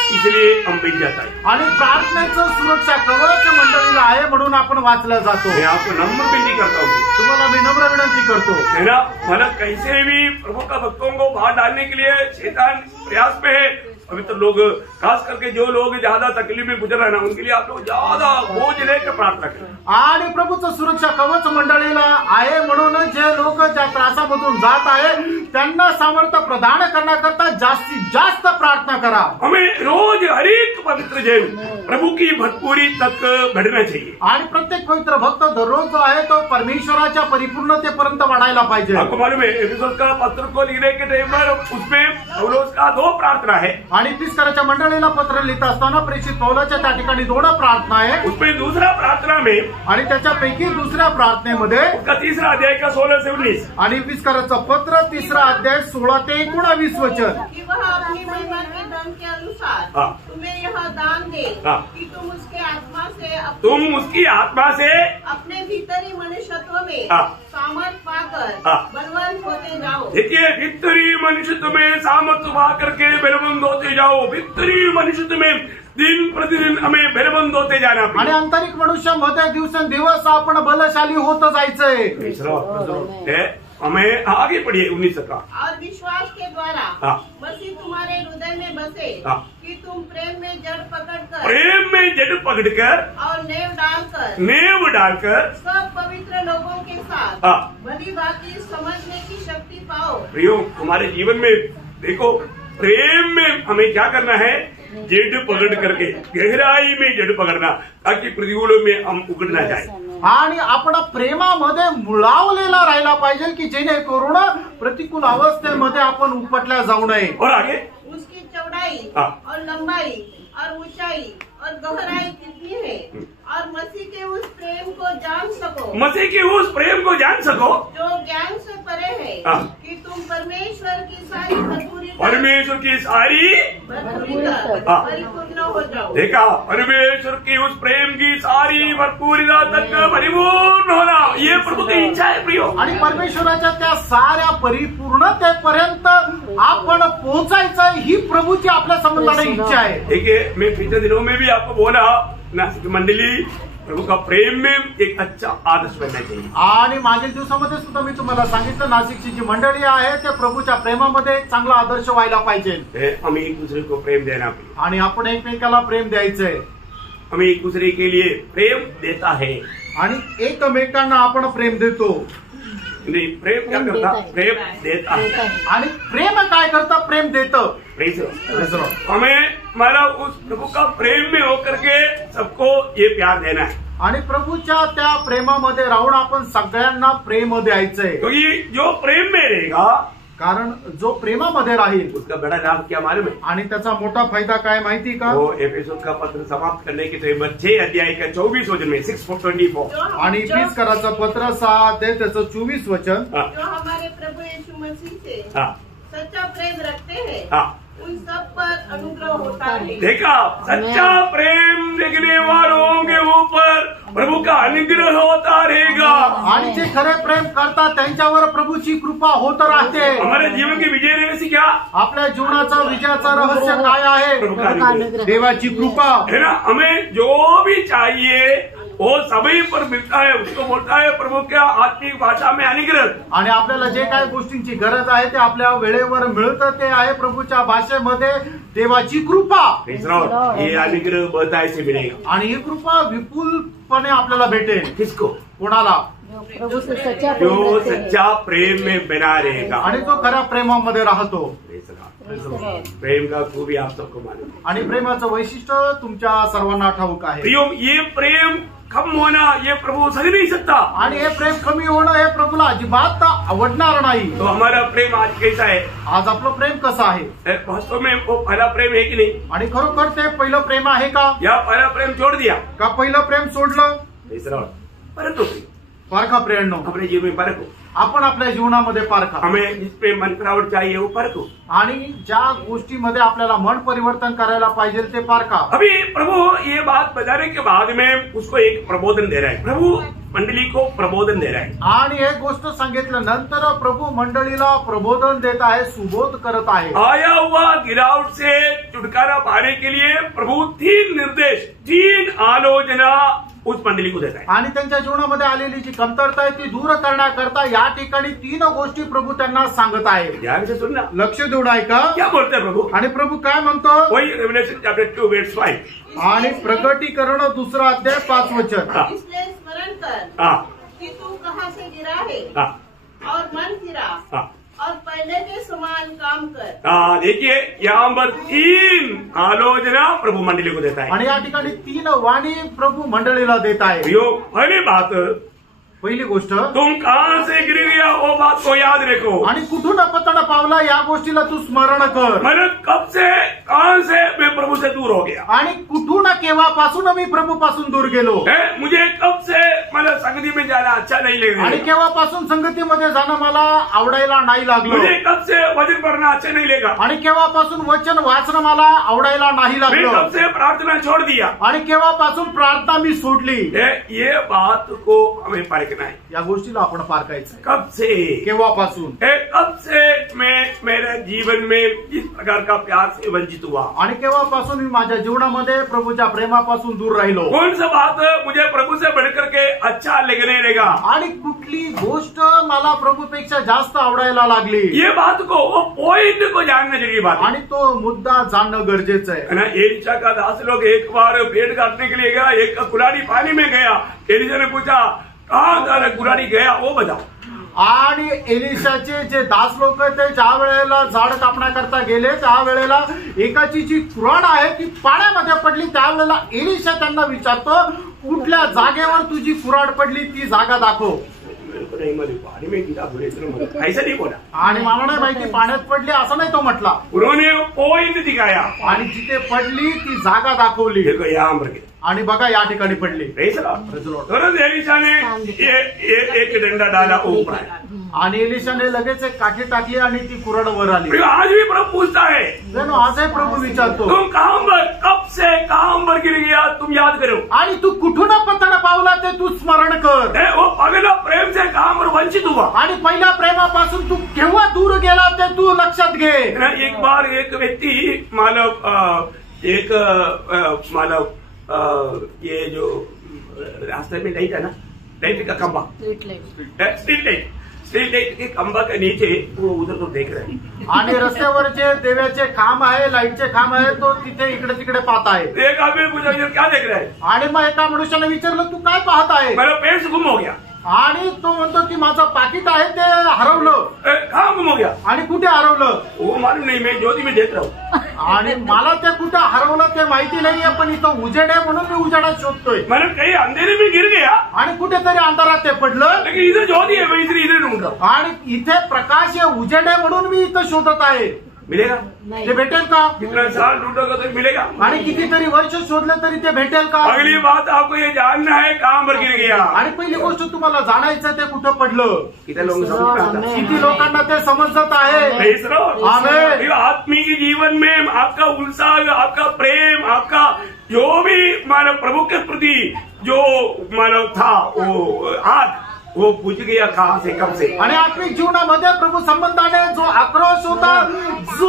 इसलिए हम बिन जाता है। आणि प्रार्थनेचं सुरक्षा कवच मंडळीला आहे म्हणून आपण वाचला जातो। मैं आपको नम्र विनती करता हूँ, तुम्हाला मी नम्र विनंती करतो, है ना, मतलब कैसे भी प्रभु का भक्तों को बाहर डालने के लिए शैतान प्रयास में है। अभी तो लोग, खास करके जो लोग ज्यादा तकलीफ में गुजर रहे ना, उनके लिए आप लोग ज्यादा बोझ लेकर प्रार्थना करें। आणि प्रभूचं सुरक्षा कवच मंडळीला आहे म्हणून जे लोक ज्या त्रासामधून जात आहे त्यांना सामर्थ्य प्रदान करण्याकरता जास्तीत जास्त प्रार्थना करा। हमें रोज हर एक पवित्र जन प्रभु की भरपूरी तक बढ़ना चाहिए। आणि प्रत्येक पवित्र भक्त दररोज जो आहे तो परमेश्वराच्या परिपूर्णतेपर्यंत वाढायला पाहिजे। आपको मालूम है एफिसोस का पत्र को लिखने के टाइम पर उसमें पौलुस का 2 प्रार्थना है। आणि इफिसकराच्या मंडळीला पत्र लिहित असताना प्रेषित पौलाच्या त्या ठिकाणी 2 प्रार्थना आहे। उसमें दूसरा प्रार्थना में आणि त्याच्यापैकी दुसऱ्या प्रार्थनेमध्ये उसका 3रा अध्याय का 16 से 19 आणि इफिसकराचं पत्र 3रा अध्याय 16 ते 19 वचन कि वह अपनी महिमा के धन के अनुसार हाँ। तुम्हें यह दान दे हाँ। कि तुम उसके आत्मा से तुम उसकी आत्मा से अपने भीतरी मनुष्यत्व में हाँ। सामर्थ पाकर हाँ। बलवान होते जाओ। देखिए, भीतरी मनुष्य तुम्हें सामर्थ्य पा करके बलवंत होते जाओ। भीतरी मनुष्य तुम्हें दिन प्रतिदिन हमें बलवंत होते जाना। आणि आंतरिक मनुष्यामध्ये दिवसेंदिवस आपण बलशाली होत जायचंय। हमें आगे पढ़िए 19 का। और विश्वास के द्वारा हाँ। मसीह तुम्हारे हृदय में बसे हाँ। कि तुम प्रेम में जड़ पकड़कर और नेव डालकर सब पवित्र लोगों के साथ हाँ। भली भांति समझने की शक्ति पाओ। प्रियो, हमारे जीवन में देखो, प्रेम में हमें क्या करना है, जड़ पकड़ करके गहराई में जड़ पकड़ना, ताकि प्रतिकूलों में हम उगड़ ना जाए। आणि आपण प्रेमामध्ये मुळावलेला राहिला पाहिजे की जेणेकरून प्रतिकूल अवस्थेमध्ये आपण उपटल्या जाऊ नये। और आगे उसकी चौड़ाई हाँ। और लंबाई और ऊंचाई और गहराई कितनी है, और मसीह के उस प्रेम को जान सको, मसीह के उस प्रेम को जान सको जो ज्ञान से परे है, हाँ। कि तुम परमेश्वर की सारी परमेश्वर की सारी हाँ। परिपूर्ण हो जाओ। देखा, परमेश्वर की उस प्रेम की सारी भरपूरता तक परिपूर्ण होना, ये प्रभु की इच्छा है। प्रियो, आणि परमेश्वराच्या त्या साऱ्या परिपूर्णतेपर्यंत आपण पोहोचायचं ही प्रभूची आपल्या संबंधाने इच्छा आहे। देखिए, मैं पिछले दिनों में भी आपको बोला, नासिक मंडली प्रभु का प्रेम में एक अच्छा आदर्श बनना चाहिए। आणि मागील दिवसामध्ये सुद्धा मी तुम्हाला सांगितलं, नाशिकची जी मंडळी आहे ते प्रभूच्या प्रेमामध्ये एक चांगला आदर्श व्हायला पाहिजे। हमें एक दूसरे को प्रेम देना चाहिए आणि आपण एकमेकाला प्रेम द्यायचंय। हमें एक दूसरे के लिए प्रेम देता है आणि एकमेकांना आपण प्रेम देतो। नहीं, प्रेम क्या करता, प्रेम देता है। आणि प्रेम काय करतं, प्रेम देतं। हमें हमारा उस प्रभु का प्रेम में होकर के सबको ये प्यार देना है। आणि प्रभूच्या त्या प्रेमामध्ये राहून आपण सगळ्यांना प्रेम द्यायचंय। क्योंकि जो प्रेम में रहेगा, कारण जो प्रेमामध्ये राहील उसका बड़ा लाभ क्या मालूम है? आणि त्याचा मोठा फायदा काय माहिती का? वो एफिसोस का पत्र समाप्त करने के टाइम 6 अध्याय का 24 वचन में 6:24 आणि इफिसकराचं पत्र 6 अध्याय त्याचं 24 वचन, जो हमारे प्रभु यीशु मसीह से सच्चा प्रेम रखते हैं उन सब पर अनुग्रह होता है। देखा, सच्चा प्रेम देखने वालों के ऊपर प्रभु का अनुग्रह होता रहेगा। आणि जे खरे प्रेम करतात त्यांच्यावर प्रभूची कृपा होत राहते। हमारे जीवन की विजय रहस्य क्या? आपल्या जीवनाचं विजयाचं रहस्य काय आहे? प्रभु का अनुग्रह, देवाची कृपा है ना। हमें जो भी चाहिए वो सभी पर मिलता है, उसको बोलता है प्रभु क्या आत्मिक भाषा में अनुग्रह। आणि आपल्याला जे काही गोष्टींची गरज आहे ते आपल्या वेळेवर मिळतं, ते आहे प्रभूच्या भाषेमध्ये देवाची कृपा। ये अनुग्रह बहुतायत से मिलेगा। आणि ही कृपा विपुलपणे आपल्याला भेटेल। किसको? कोणाला? प्रभु से जो सच्चा प्रेम में बना रहेगा आणि तो खऱ्या प्रेमामध्ये राहतो। प्रेम का खूबी आप सबको मालूम है। आणि प्रेमाचं वैशिष्ट्य तुमच्या सर्वांना ठाऊक आहे। प्रियो, ये प्रेम कम होना ये प्रभु सही नहीं सकता। आणि हे प्रेम कमी होणं हे प्रभूला अजिबात आवडणार नाही। तो हमारा प्रेम आज कैसा है? आज आपलं प्रेम कसं आहे? वास्तव में वो पहला प्रेम है कि नहीं? आणि खरोखर ते पहिलं प्रेम आहे का? या पहला प्रेम छोड़ दिया का पहिलं प्रेम सोडलं? परंतु पारखा प्रेरणो, अपने जीवन में परखो। आपण आपल्या जीवनामध्ये पारखा। हमें जिस पे मन फिरावट चाहिए वो परखो। आणि ज्या गोष्टीमध्ये आपल्याला मन परिवर्तन करायला पाहिजे ते पारखा। अभी प्रभु ये बात बताने के बाद में उसको एक प्रबोधन दे रहा है। प्रभु मंडली को प्रबोधन दे रहा है। आणि एक गोष्ट सांगितल्यानंतर प्रभू मंडळीला प्रबोधन देत आहे, सुबोध करत आहे। आया हुआ गिरावट से छुटकारा पाने के लिए प्रभु 3 निर्देश, 3 आलोचना उस मंडली को देता है। आणि त्यांच्या जीवनामध्ये आलेली जी कमतरता आहे ती दूर करण्याकरता या ठिकाणी 3 गोष्टी प्रभू त्यांना सांगत आहे। ध्यान से सुनना, लक्ष देऊन ऐका क्या बोलते हैं प्रभु। आणि प्रभू काय म्हणतो, वही रेवलेशन चैप्टर 2 वर्स 5। आणि प्रकटीकरण 2 अध्याय 5 वचन। इसलिए स्मरण कर हाँ कि तू कहाँ से गिरा है हाँ और मन फिरा हाँ और पहले के समान काम कर। देखिए यहाँ पर 3 आलोचना प्रभु मंडली को देता है। आणि या ठिकाणी 3 वाणी प्रभू मंडळीला देत आहे। यो पहली बात, पहिली गोष्ट, तुम कहाँ से गिर गया वो बात को याद रखो। आणि कुठून पतन पावला या गोष्टीला तू स्मरण कर। मैंने कब से कहाँ से मैं प्रभु से दूर हो गया, आणि कुठून केव्हापासून मी प्रभू पासून दूर गेलो, मुझे कब से मतलब संगति में जाना अच्छा नहीं लग आणि रहा, केव्हापासून संगतीमध्ये जाणं मला आवडायला नाही लागलं, मुझे कब से वचन पढ़ना अच्छा नहीं लगा, आणि केव्हापासून वचन वाचणं मला आवडायला नाही मैं लागलं, कब से प्रार्थना छोड़ दिया। आणि केव्हापासून प्रार्थना मी सोडली। ये बात को हमें परखना है। या गोष्टीला आपण पारखायचं आहे। कब से, केव्हापासून, कब से मैं मेरे जीवन में इस प्रकार का प्यार से वंचित हुआ, आणि केव्हापासून मी माझ्या जीवनामध्ये प्रभूच्या प्रेमापासून दूर राहिलो, कौन सा बात मुझे प्रभु से बढ़कर के अच्छा लगने लगा, आणि कुठली गोष्ट मला प्रभूपेक्षा जास्त आवडायला लागली। ये बात को, वो पॉइंट को जानना जरूरी बात है। आणि तो मुद्दा जाणणं गरजेचं आहे। है ना। एलिशा का दास लोग एक बार पेड़ काटने के लिए गया, एक कुल्हाड़ी पानी में गया, एलिशा ने पूछा कहाँ कुल्हाड़ी गया वो बताओ। आणि एलिशाचे जे दास लोक ते ज्या वेळेला झाड कापण्याकरता गेले त्यावेळेला एकाची जी कुऱ्हाड आहे ती पाण्यामध्ये पडली। त्यावेळेला एलिशा त्यांना विचारतो, कुठल्या जागेवर तुझी कुऱ्हाड पडली ती जागा दाखव। पानी में गिरा बोले ऐसा नहीं बोला, आणि मला नाही माहिती पाण्यात पडली असं नाही तो म्हटला, उन्होंने पॉइंट दिखाया आणि जिथे पडली ती जागा दाखवली। देखो यहाँ पर आणि बघा या ठिकाणी पडली। तुरंत एलिशा ने एक डंडा डाला ऊपर आया, आणि एलिशाने लगेच एक काठी टाकली आणि ती कुऱ्हाड वर आली। आज भी प्रभु पूछता है, जणू आजही प्रभू विचारतो, तुम कहाँ पर, कब से कहाँ पर गिर गया तुम याद करो, आणि तू कुठून पतन पावला ते तू स्मरण कर। वो पगला प्रेम से कहाँ पर वंचित हुआ, आणि पहिल्या प्रेमापासून तू केव्हा दूर गेला ते तू लक्षात घे। एक बार एक व्यक्ती ये जो रास्ते में नहीं था ना, लाइट का खंबा, स्ट्रीट लाइट के खंबा के नीचे वो उधर तो देख रहे हैं, आणि रस्त्यावर जे देवाचे खांब आहे, लाईटचे खांब आहे, तो तिथे इकडे तिकडे पाहत आहे। एक आदमी पूछा क्या देख रहा है, आणि मग एका मनुष्याने विचारलं तू काय पाहत आहे, मेरा पर्स गुम हो गया, आणि तो म्हणतो की माझं पाकिट आहे ते हरवलं। कहाँ गुम हो गया, आणि कुठे हरवलं, वो मालूम नहीं, मैं ज्योति में देख रहा हूँ, आणि मला ते कुठे हरवलं ते माहिती नाहीये, पण इथं उजेड आहे म्हणून मी उजेडात शोधतोय। मैंने कहीं अंधेरे में गिर गया, आणि कुठेतरी अंधारात ते पडलं, लेकिन इधर ज्योति है, मैं इधर ढूंढ रहा हूँ, आणि इथे प्रकाश आहे, उजेड आहे म्हणून मी इथं शोधत आहे। मिलेगा, ते भेटेल का, कितना साल ढूंढोगा तो मिलेगा, आणि कितीतरी वर्ष शोधलं तरी ते भेटेल का। अगली बात आपको ये जानना है कहाँ पर गिर गया, आणि पहिली गोष्ट तुम्हाला जाणायचं ते कुठं पडलं, कितने लोग समझ में आता है? किती लोकांना ते समजत आहे। Praise the Lord. आमेन। ये आत्मिक जीवन में आपका उत्साह, आपका प्रेम, आपका जो भी मानव प्रभु के प्रति जो मानव था वो आज वो पूछ गया कहाँ से, कब से। आणि आत्मिक जीवनामध्ये प्रभू संबंधाने जो आक्रोश होता, जो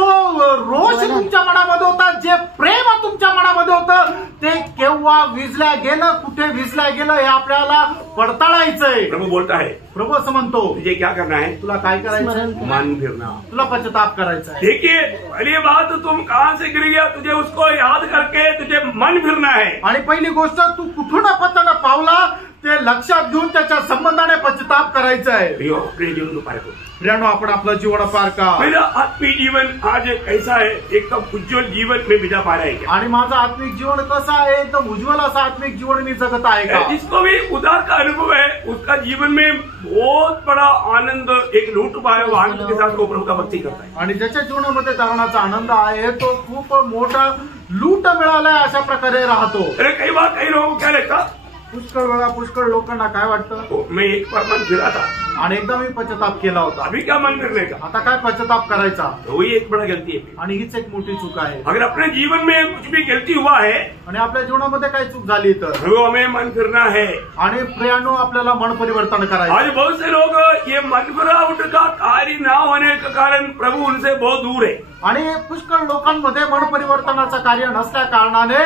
रोष तुमच्या मनामध्ये होता, जे प्रेम तुमच्या मनामध्ये होतं, ते केव्हा विजल्या गेलं, कुठे विजल्या गेलं हे आपल्याला पडताळायचंय। प्रभु बोलता है, प्रभू असं म्हणतो, तुझे क्या करना है, तुला काय करायचं, मन फिरना, तुला पश्चाताप करायचा आहे। देखिए पहली बात, तुम कहाँ से गिर गया तुझे उसको याद करके तुझे मन फिरना है। आणि पहिली गोष्ट, तू कुठून पतन पावला ते लक्षात घेऊन त्याच्या संबंधाने पश्चाताप करायचा आहे। अपने जीवन को पार प्रियानो, आपण आपलं जीवन पार का। मेरा आत्मिक जीवन आज कैसा है, एकदम उज्जवल जीवन में बिता पा रहा है क्या? आणि माझं आत्मिक जीवन कसं आहे, एकदम उज्ज्वल असं आत्मिक जीवन मी जगत आहे का। जिसको भी उदार का अनुभव है उसका जीवन में बहुत बड़ा आनंद, एक लूट पाए वो आनंद के साथ वो प्रभु का भक्ति करता है। आणि ज्याच्या जीवनामध्ये धारणाचा आनंद आहे तो खूप मोठा लूट मिळालाय अशा प्रकारे राहतो। अरे कई बार कई लोगों को क्या लगता, पुष्कळ वेळा पुष्कळ लोकांना काय वाटतं, तो मैं एक बार मन फिरा था, आणि एकदा मी पश्चाताप केला होता, अभी क्या मन फिरने का, आता काय पश्चाताप करायचा, तो वही एक बड़ा गलती है। आणि हीच एक मोठी चूक आहे। अगर अपने जीवन में कुछ भी गलती हुआ है आणि आपल्या जीवनामध्ये काय चूक झाली तर वो हमें मन फिरना है। आणि प्रियानो आपल्याला मन परिवर्तन करायचं। आज बहुत से लोग ये मन फिरावट का कार्य ना होने के कारण प्रभु उनसे बहुत दूर है। आणि पुष्कळ लोकांमध्ये मन परिवर्तनाचं कार्य नसल्या कारणाने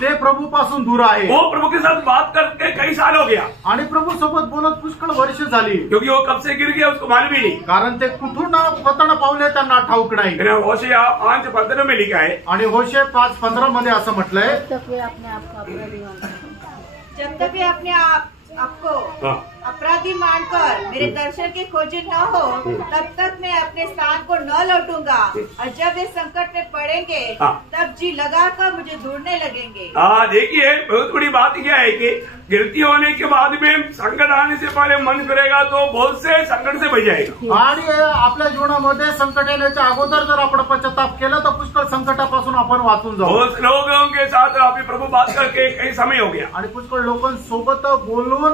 ते प्रभू पासून दूर आहे। वो प्रभु के साथ बात करके कई साल हो गया, आणि प्रभू सोबत बोलत पुष्कळ वर्ष झाली, क्योंकि वो कब से गिर गया उसको मालूम ही नहीं। कारण ते कुठून पतन पावले त्यांना ठाऊक नाही। होशिया 5:15 में लिखा है, आणि होशे 5:15 मध्ये असं म्हटलंय, जब तक वे अपने आप को अपराधी मानते जब तक वे अपने आपको अपराधी मानकर मेरे दर्शन के खोजी न हो, तब तक मैं अपने स्थान को न लौटूंगा। और जब वे संकट में पड़ेंगे तब जी लगाकर मुझे ढूंढने लगेंगे। देखिए बहुत बड़ी बात क्या है कि गिरती होने के बाद में संकट आने से पहले मन करेगा तो बहुत से संकट से बच जाएगा। आणि आपल्या जीवनामध्ये संकट येण्याच्या अगोदर जर आपण पश्चाताप केला तर पुष्कळ संकटापासून आपण वाचून जाऊ। बहुत लोगों के साथ अभी प्रभु बात करके कई समय हो गया, आणि पुष्कळ लोकांसोबत बोलून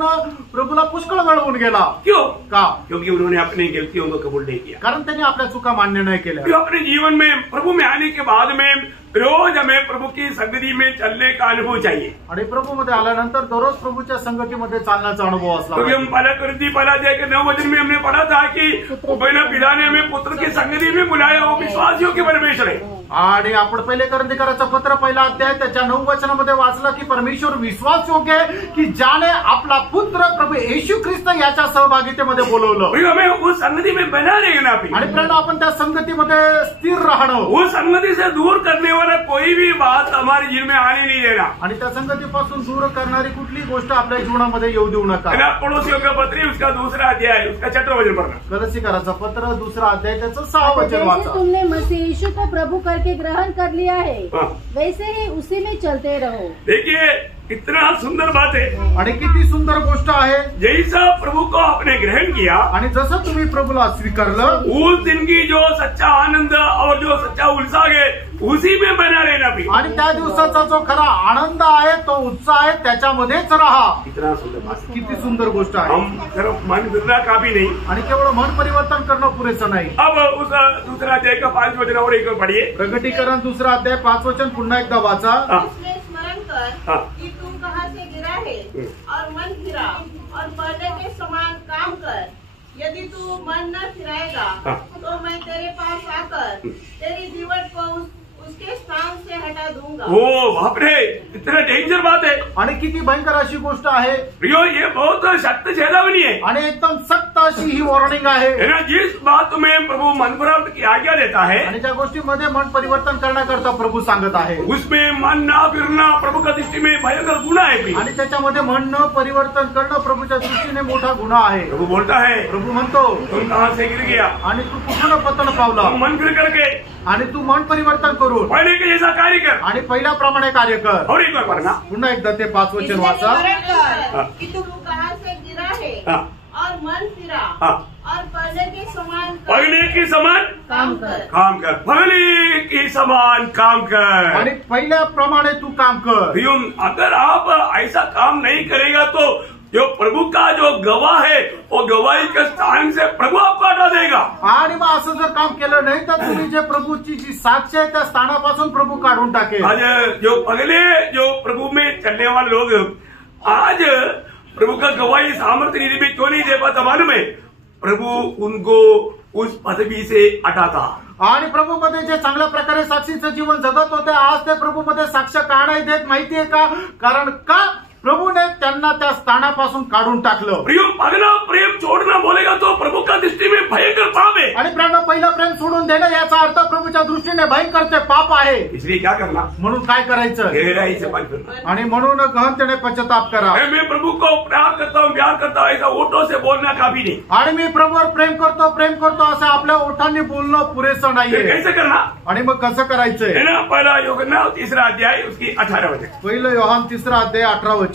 प्रभूला पुष्कळ वेळ होऊन गेला। क्यों? का? क्योंकि उन्होंने अपनी गलतियों को कबूल नहीं किया, कारण त्यांनी आपल्या चुका मान्य नाही केल्या। क्यों? अपने जीवन में प्रभु में आने के बाद में रोज हमें प्रभु की संगति में चलने का अनुभव चाहिए। आणि प्रभू मध्ये आल्यानंतर दररोज प्रभूच्या संगतीमध्ये चालण्याचा अनुभव असला क्योंकि पाहिजे। हम पहला अध्याय के 9 वचन में हमने पढ़ा था कि पहले पिता ने हमें पुत्र की संगति में बुलाया, वो विश्वासियों के परमेश्वर है। आणि आपण पहिले करंदीकराचं पत्र पहिला अध्याय त्याच्या 9 वचनामध्ये वाचलं की परमेश्वर विश्वास योग्य आहे की ज्याने आपला पुत्र प्रभू येशू ख्रिस्त याच्या सहभागितेमध्ये बोलवलं। भाई हमें उस संगति में बना रहना भी, आणि प्रेरणा आपण त्या संगतीमध्ये स्थिर राहणं, उस संगति से दूर करने वाला कोई भी बात हमारे जीवन में आने नहीं देना। आणि त्या संगतीपासून दूर करणारी कुठली गोष्ट आपल्या जीवनामध्ये येऊ देऊ नका। पड़ोसियों का पत्र उसका 2 अध्याय उसका 6 वचन पढ़ना। कलसीकराचं पत्र 2 अध्याय त्याचं 6 वचन जैसे वाचा। तुमने मसीह यीशु को प्रभु करके ग्रहण कर लिया है, वैसे ही उसी में चलते रहो। देखिए कितना सुंदर बात है, आणि किती सुंदर गोष्ट आहे। जैसा प्रभु को आपने ग्रहण किया आणि जसं तुम्ही प्रभूला स्वीकारलं, उस दिन की जो सच्चा आनंद और जो सच्चा उत्साह है उसी में बना रहना भी। आणि त्या दिवसाचा जो खरा आनंद आहे तो उत्साह आहे त्याच्यामध्येच राहा। कितना सुंदर बात, किती सुंदर गोष्ट आहे। हम सिर्फ मन फिरना काफी नहीं, आणि केवळ मन परिवर्तन करणं पुरेसं नाही। अब उस 2 अध्याय का 5 वचन और एक बार पढ़िए। प्रगटीकरण 2 अध्याय 5 वचन पुन्हा एकदा वाचा। इसलिए स्मरण कर कि तू कहाँ से गिरा है और मन फिरा और पहले के समान काम कर। यदि तू मन न फिराएगा तो मैं तेरे पास आकर तेरी दीवार को उसके स्थान से हटा दूंगा। ओ बाप रे, इतना डेंजर बात है। आणि किती भयंकर अशी गोष्ट आहे। प्रियो ये बहुत सख्त चेतावनी है, आणि एकदम सक्त अशी ही वॉर्निंग आहे। है ना। जिस बात में प्रभु मन परिवर्तन की आज्ञा देता है, आणि ज्या गोष्टीमध्ये मन परिवर्तन करण्याकरता प्रभू सांगत आहे, उसमें मन ना फिरना प्रभु का दृष्टि में भयंकर गुनाह है भी। आणि त्याच्यामध्ये मन न परिवर्तन करणं प्रभूच्या दृष्टीने मोठा गुन्हा आहे। प्रभु बोलता है, प्रभू म्हणतो तुम कहाँ से गिर गया, आणि तू कुठून पतन पावला, तुम मन फिर करके आणि तू मन परिवर्तन करून पहले के जैसा कार्य कर। आणि पहिल्याप्रमाणे कार्य कर। और एक बार पढ़ना, पुन्हा एकदा ते 5 वचन वाचा। स्मरण कर कि तू कहाँ से गिरा है और मन फिरा और पहले के समान पहले के समान काम कर। काम कर, पहले के समान काम कर। आणि पहिल्याप्रमाणे तू काम कर। प्रियो, अगर आप ऐसा काम नहीं करेगा तो जो प्रभु का जो गवाह है वो गवाही के स्थान से प्रभु आपको हटा देगा। आणि मग असं जर काम केलं नाही तर तुम्ही जे प्रभूची जी साक्ष आहे त्या स्थानापासून प्रभू काढून टाकेल। आज जो पहले जो प्रभु में चलने वाले लोग आज प्रभु का गवाही सामर्थ्य निधि में क्यों नहीं दे पाता मालूम है? प्रभु उनको उस पदवी से हटाता। आणि प्रभू मध्ये जे चांगल्या प्रकारे साक्षीचं जीवन जगत होते आज ते प्रभू मध्ये साक्ष का नाही देत माहितीये का? कारण का प्रभूने त्यांना त्या स्थानापासून काढून टाकलं। प्रियो, अगला प्रेम छोड़ना बोलेगा तो प्रभु का दृष्टि में भयंकर पाप है। आणि प्रेरणा पहिलं प्रेम सोडून देणं याचा अर्थ प्रभूच्या दृष्टीने भयंकर ते पाप आहे। इसलिए क्या करना? म्हणून काय करायचं? गहराई से मन करना। आणि म्हणून गहनतेने पश्चाताप करा। मैं प्रभु को प्यार करता हूँ ऐसा ओठों से बोलना काफी नहीं। आणि मी प्रभूवर प्रेम करतो असं आपल्या ओठांनी बोलणं पुरेसं नाहीये। कैसे करना? आणि मग कसं करायचंय? है ना। पहला यूहन्ना 3 अध्याय उसकी 18 वचन। पहिलं योहान 3 अध्याय 18 वचन।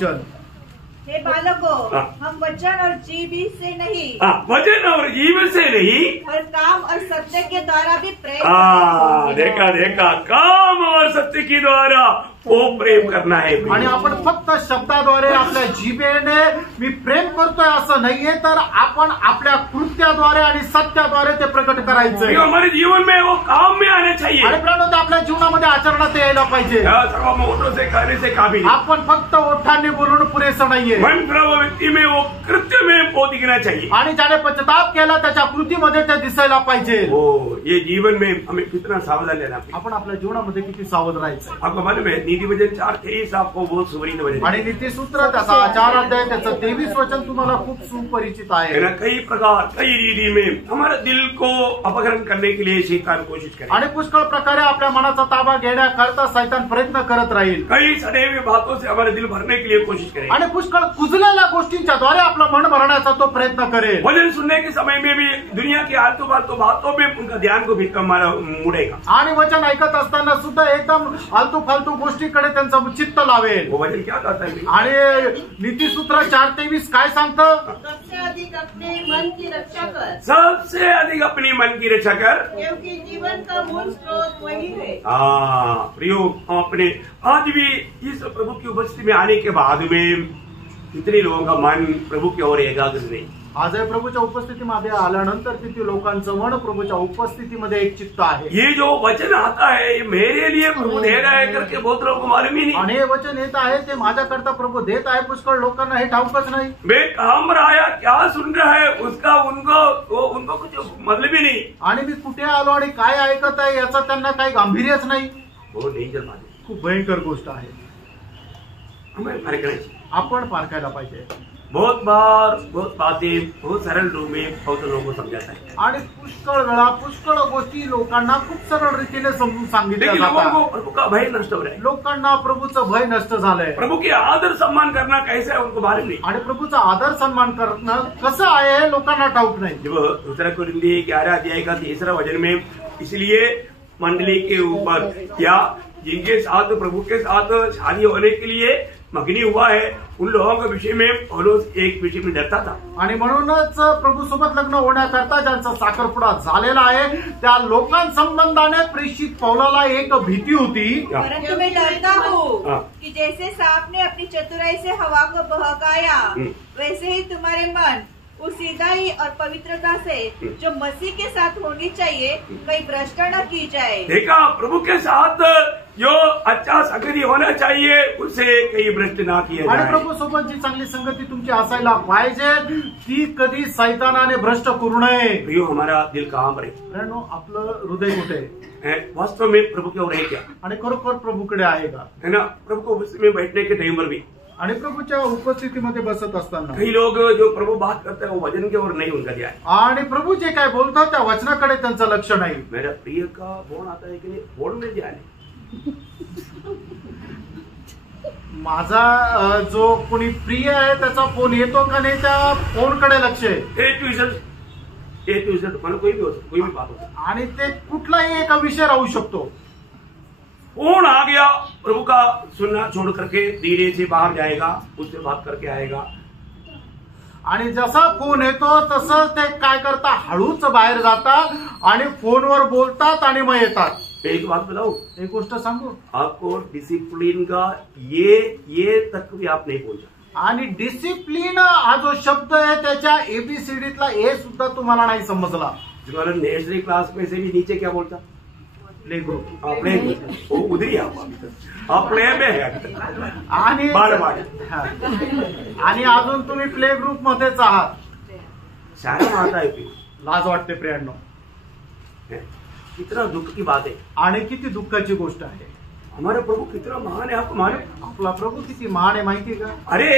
हे बालकों, हम वचन और जीव से नहीं, वचन और जीव से नहीं, पर काम और सत्य के द्वारा भी प्रेम। देखा काम और सत्य के द्वारा वो प्रेम करना है। आणि आपण फक्त शब्दाद्वारे आपल्या जिभेने मी प्रेम करतोय असं नाहीये, तर आपण आपल्या कृत्याद्वारे आणि सत्याद्वारे ते प्रकट करायचंय। हमारे जीवन में वो काम में आने चाहिए आणि प्रणव आपल्या जीवनामध्ये आचरणात यायला पाहिजे। सर्व मोठों से कहने से काबिल आपण फक्त ओठांनी बोलून पुरेसं नाहीये। मन सर्व व्यक्ति में वो कृत्य में वो दिखना चाहिए आणि ज्याने पश्चाताप केला त्याच्या कृतीमध्ये ते दिसायला पाहिजे। वो ये जीवन में हमें कितना सावधान लेना चाहिए। आपण आपल्या जीवनामध्ये किती सावध राहायचं। आपको मालूम है नीति वचन 4:23 आपको बहुत सुपरिचित वचन आणि नीतिसूत्र त्याचा 4 अध्याय त्याचं 23 वचन तुम्हाला खूप सुपरिचित आहे। है ना। कई प्रकार कई रीति में हमारे दिल को अपहरण करने के लिए शैतान कोशिश करे आणि पुष्कळ प्रकारे आपल्या मनाचा ताबा घेण्याकरता शैतान प्रयत्न करत राहील। कई सड़े हुए बातों से हमारे दिल भरने के लिए कोशिश करे आणि पुष्कळ कुजलेल्या गोष्टींच्या द्वारे आपलं मन भरण्याचा तो प्रयत्न करेल। वचन सुनने के समय में भी दुनिया की आलतू फालतू बातों में उनका ध्यान को भी मुड़ेगा आणि वचन ऐकत असताना सुद्धा एकदम आलतू फालतू गोष्टीकडे त्यांचं चित्त लावेल। वो वचन क्या कहता है आणि नीतिसूत्र 4:23 काय सांगतं? सबसे अधिक अपने मन की रक्षा कर, सबसे अधिक अपनी मन की रक्षा कर, क्योंकि जीवन का मूल स्रोत वही है। प्रियो अपने आज भी इस प्रभु की उपस्थिति में आने के बाद में कितने लोगों का मन प्रभु की ओर एकाग्र नहीं। आज प्रभूच्या उपस्थितीमध्ये आल्यानंतर किती लोकांचं मन प्रभूच्या उपस्थितीमध्ये एक चित्त आहे। ये जो वचन आता है ये मेरे लिए प्रभु दे रहा है करके बहुत लोगों को मालूम ही नहीं। आणि हे वचन येत आहे ते माझ्याकरता प्रभू देत आहे, पुष्कळ लोकांना हे ठाऊकच नाही। मैं काम रहा या क्या सुन रहा है उसका उनको कुछ मतलब ही नहीं। आणि मी कुठे आलो आणि काय ऐकत आहे याचा त्यांना काही गांभीर्यच नाही। वो डेंजर बात है, खूप भयंकर गोष्ट आहे। हमें फर्क नहीं। आपण पारखायला पाहिजे। बहुत बातें बहुत सरल रूप में बहुत लोगों को समझाता है आणि पुष्कळ वेळा पुष्कळ गोष्टी लोकांना खूप सरळ रीतीने समजून सांगितल्या लेकिन लोगों जातात। को प्रभु का भय नष्ट हो रहा है। लोकांना प्रभूचं भय नष्ट झालंय। प्रभु के आदर सम्मान करना कैसा है उनको मालूम नहीं। आणि प्रभूचा आदर सन्मान करणं कसं आहे हे लोकांना ठाऊक नाही। जब दूसरा कुरिन्थी 11 अध्याय का 3 वचन में इसलिए मंडली के ऊपर या जिनके साथ प्रभु के साथ शादी होने के लिए मगनी हुआ है उन लोगों के विषय में पौलुस एक विषय में डरता था। आणि म्हणूनच प्रभू सोबत लग्न होण्याकरता ज्यांचा साखरपुडा झालेला आहे त्या लोकांसंबंधाने प्रेषित पौलाला एक भीती होती। परंतु मैं डरता हूँ कि जैसे सांप ने अपनी चतुराई से हवा को बहकाया वैसे ही तुम्हारे मन उस सीधाई और पवित्रता से जो मसीह के साथ होनी चाहिए कहीं भ्रष्ट न की जाए। देखा प्रभु के साथ जो अच्छा संगति होना चाहिए उसे कहीं भ्रष्ट ना किया आणि जाए। प्रभू सोबत जी चांगली संगती तुमची असायला पाहिजे ती कधी सैतानाने भ्रष्ट करू नये। प्रियो हमारा दिल कहाँ पर मित्रांनो आपलं हृदय कुठे है? वास्तव में प्रभु की ओर है क्या? आणि खरोखर प्रभूकडे आहे का? है ना। प्रभु को उपस्थिति में बैठने के टाइम पर भी आणि प्रभूच्या उपस्थितीमध्ये बसत असताना कई लोग जो प्रभु बात करते हैं वो वचन की ओर नहीं उनका ध्यान। आणि प्रभू जे काय बोलतात त्या वचनाकडे त्यांचं लक्ष नाही। मेरा प्रिय का फोन आता है कि नहीं, फोन में ध्यान है। माझा जो कोणी प्रिय आहे त्याचा फोन येतो का नाही त्या फोनकडे लक्ष आहे। ए टू इज़ेड मतलब कोई भी हो सकता, कोई भी बात हो सकती। आणि ते कुठलाही एका विषय राहू शकतो। फोन आ गया प्रभु का सुनना छोड़ करके धीरे से बाहर जाएगा, उससे बात करके आएगा। आणि जसा फोन येतो तसं ते काय करता हळूच बाहेर जातात आणि फोनवर बोलतात आणि मग येतात। एक बात बताओ, एक गोष्ट सांगू, आपको डिसिप्लिन का ये तक भी आप नहीं पहुंचा। आणि डिसिप्लिन हा जो शब्द आहे त्याच्या एबीसीडीतला ए सुद्धा तुम्हाला नाही समजला। तुम्हारा नर्सरी क्लास में से भी नीचे क्या बोलता? Play group. प्ले ग्रुप, वो उधर ही आप प्ले में है आणि बालवाडी। आणि अजून तुम्ही प्ले ग्रुप मध्येच आहात। शर्म आता है फिर, लाज वाटते प्रियांनो। कितना दुख की बात है आणि किती दुःखाची गोष्ट आहे। हमारा प्रभु कितना महान है आपको मालूम? आपला प्रभु किती महान आहे माहिती का? अरे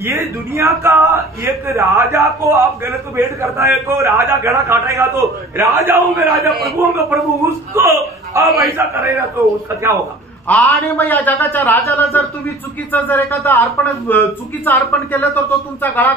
ये दुनिया का एक राजा को आप गलत भेद करता है तो राजा गला काटेगा, तो राजाओं में राजा प्रभुओं का प्रभु उसको आप ऐसा करेगा तो उसका क्या होगा? आणि मग या जगाच्या राजाला जर तुम्ही चुकीचं जर एखादं चुकीचं अर्पण केलं तर तो तुमचा गळा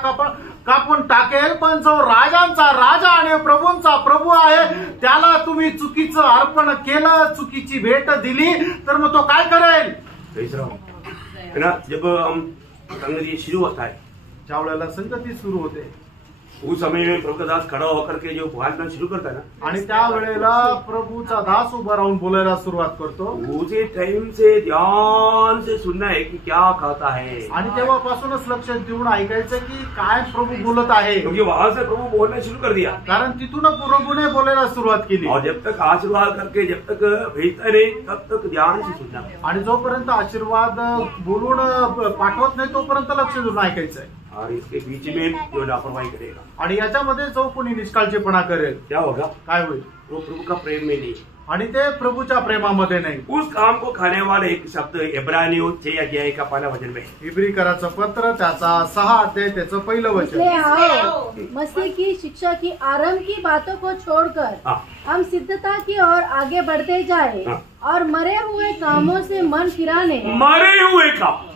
कापून टाकेल। पण जो राजांचा राजा आणि प्रभूंचा प्रभू आहे त्याला तुम्ही चुकीचं अर्पण केलं, चुकीची भेट दिली तर मग तो काय करेल? है ना। जब हम संगति शुरू होता है, ज्या वेळेला संगती सुरू होते उस समय में प्रभु का दास खड़ा होकर के जो बोलना शुरू करता है ना, आणि त्यावेळेला प्रभूचा दास उभा राहून बोलायला सुरुवात करतो उसी टाइम से ध्यान से सुनना है कि क्या कहता है, आणि तेव्हापासूनच लक्ष देऊन ऐकायचं की काय प्रभू बोलत आहे, क्योंकि वहां से प्रभु बोलना शुरू कर दिया। कारण तिथून प्रभूने बोलायला सुरुवात केली। और जब तक आशीर्वाद करके जब तक भेजता नहीं तब तक ध्यान से सुनना। आणि जोपर्यंत आशीर्वाद बोलून पाठवत नाही तोपर्यंत लक्ष देऊन ऐकायचंय। और इसके बीच में जो लापरवाही करेगा आणि याच्यामध्ये जो कोणी निष्काळजीपणा करेल क्या होगा, काय होईल, वो प्रभु का प्रेम में नहीं, आणि ते प्रभूच्या प्रेमामध्ये नाही। उस काम को खाने वाले एक शब्द इब्रानियों 6 अध्याय का 1 वचन में, इब्रीकराचं पत्र त्याचा 6 अध्याय त्याचं पहिलं वचन। इसलिए आओ मसीह की शिक्षा की आरंभ की बातों को छोड़कर हम सिद्धता की ओर आगे बढ़ते जाए और मरे हुए कामों से मन फिराने, मरे हुए काम,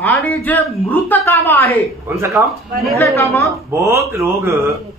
आणि जे मृत काम आहे, कौन सा काम, मृत काम, बहुत लोग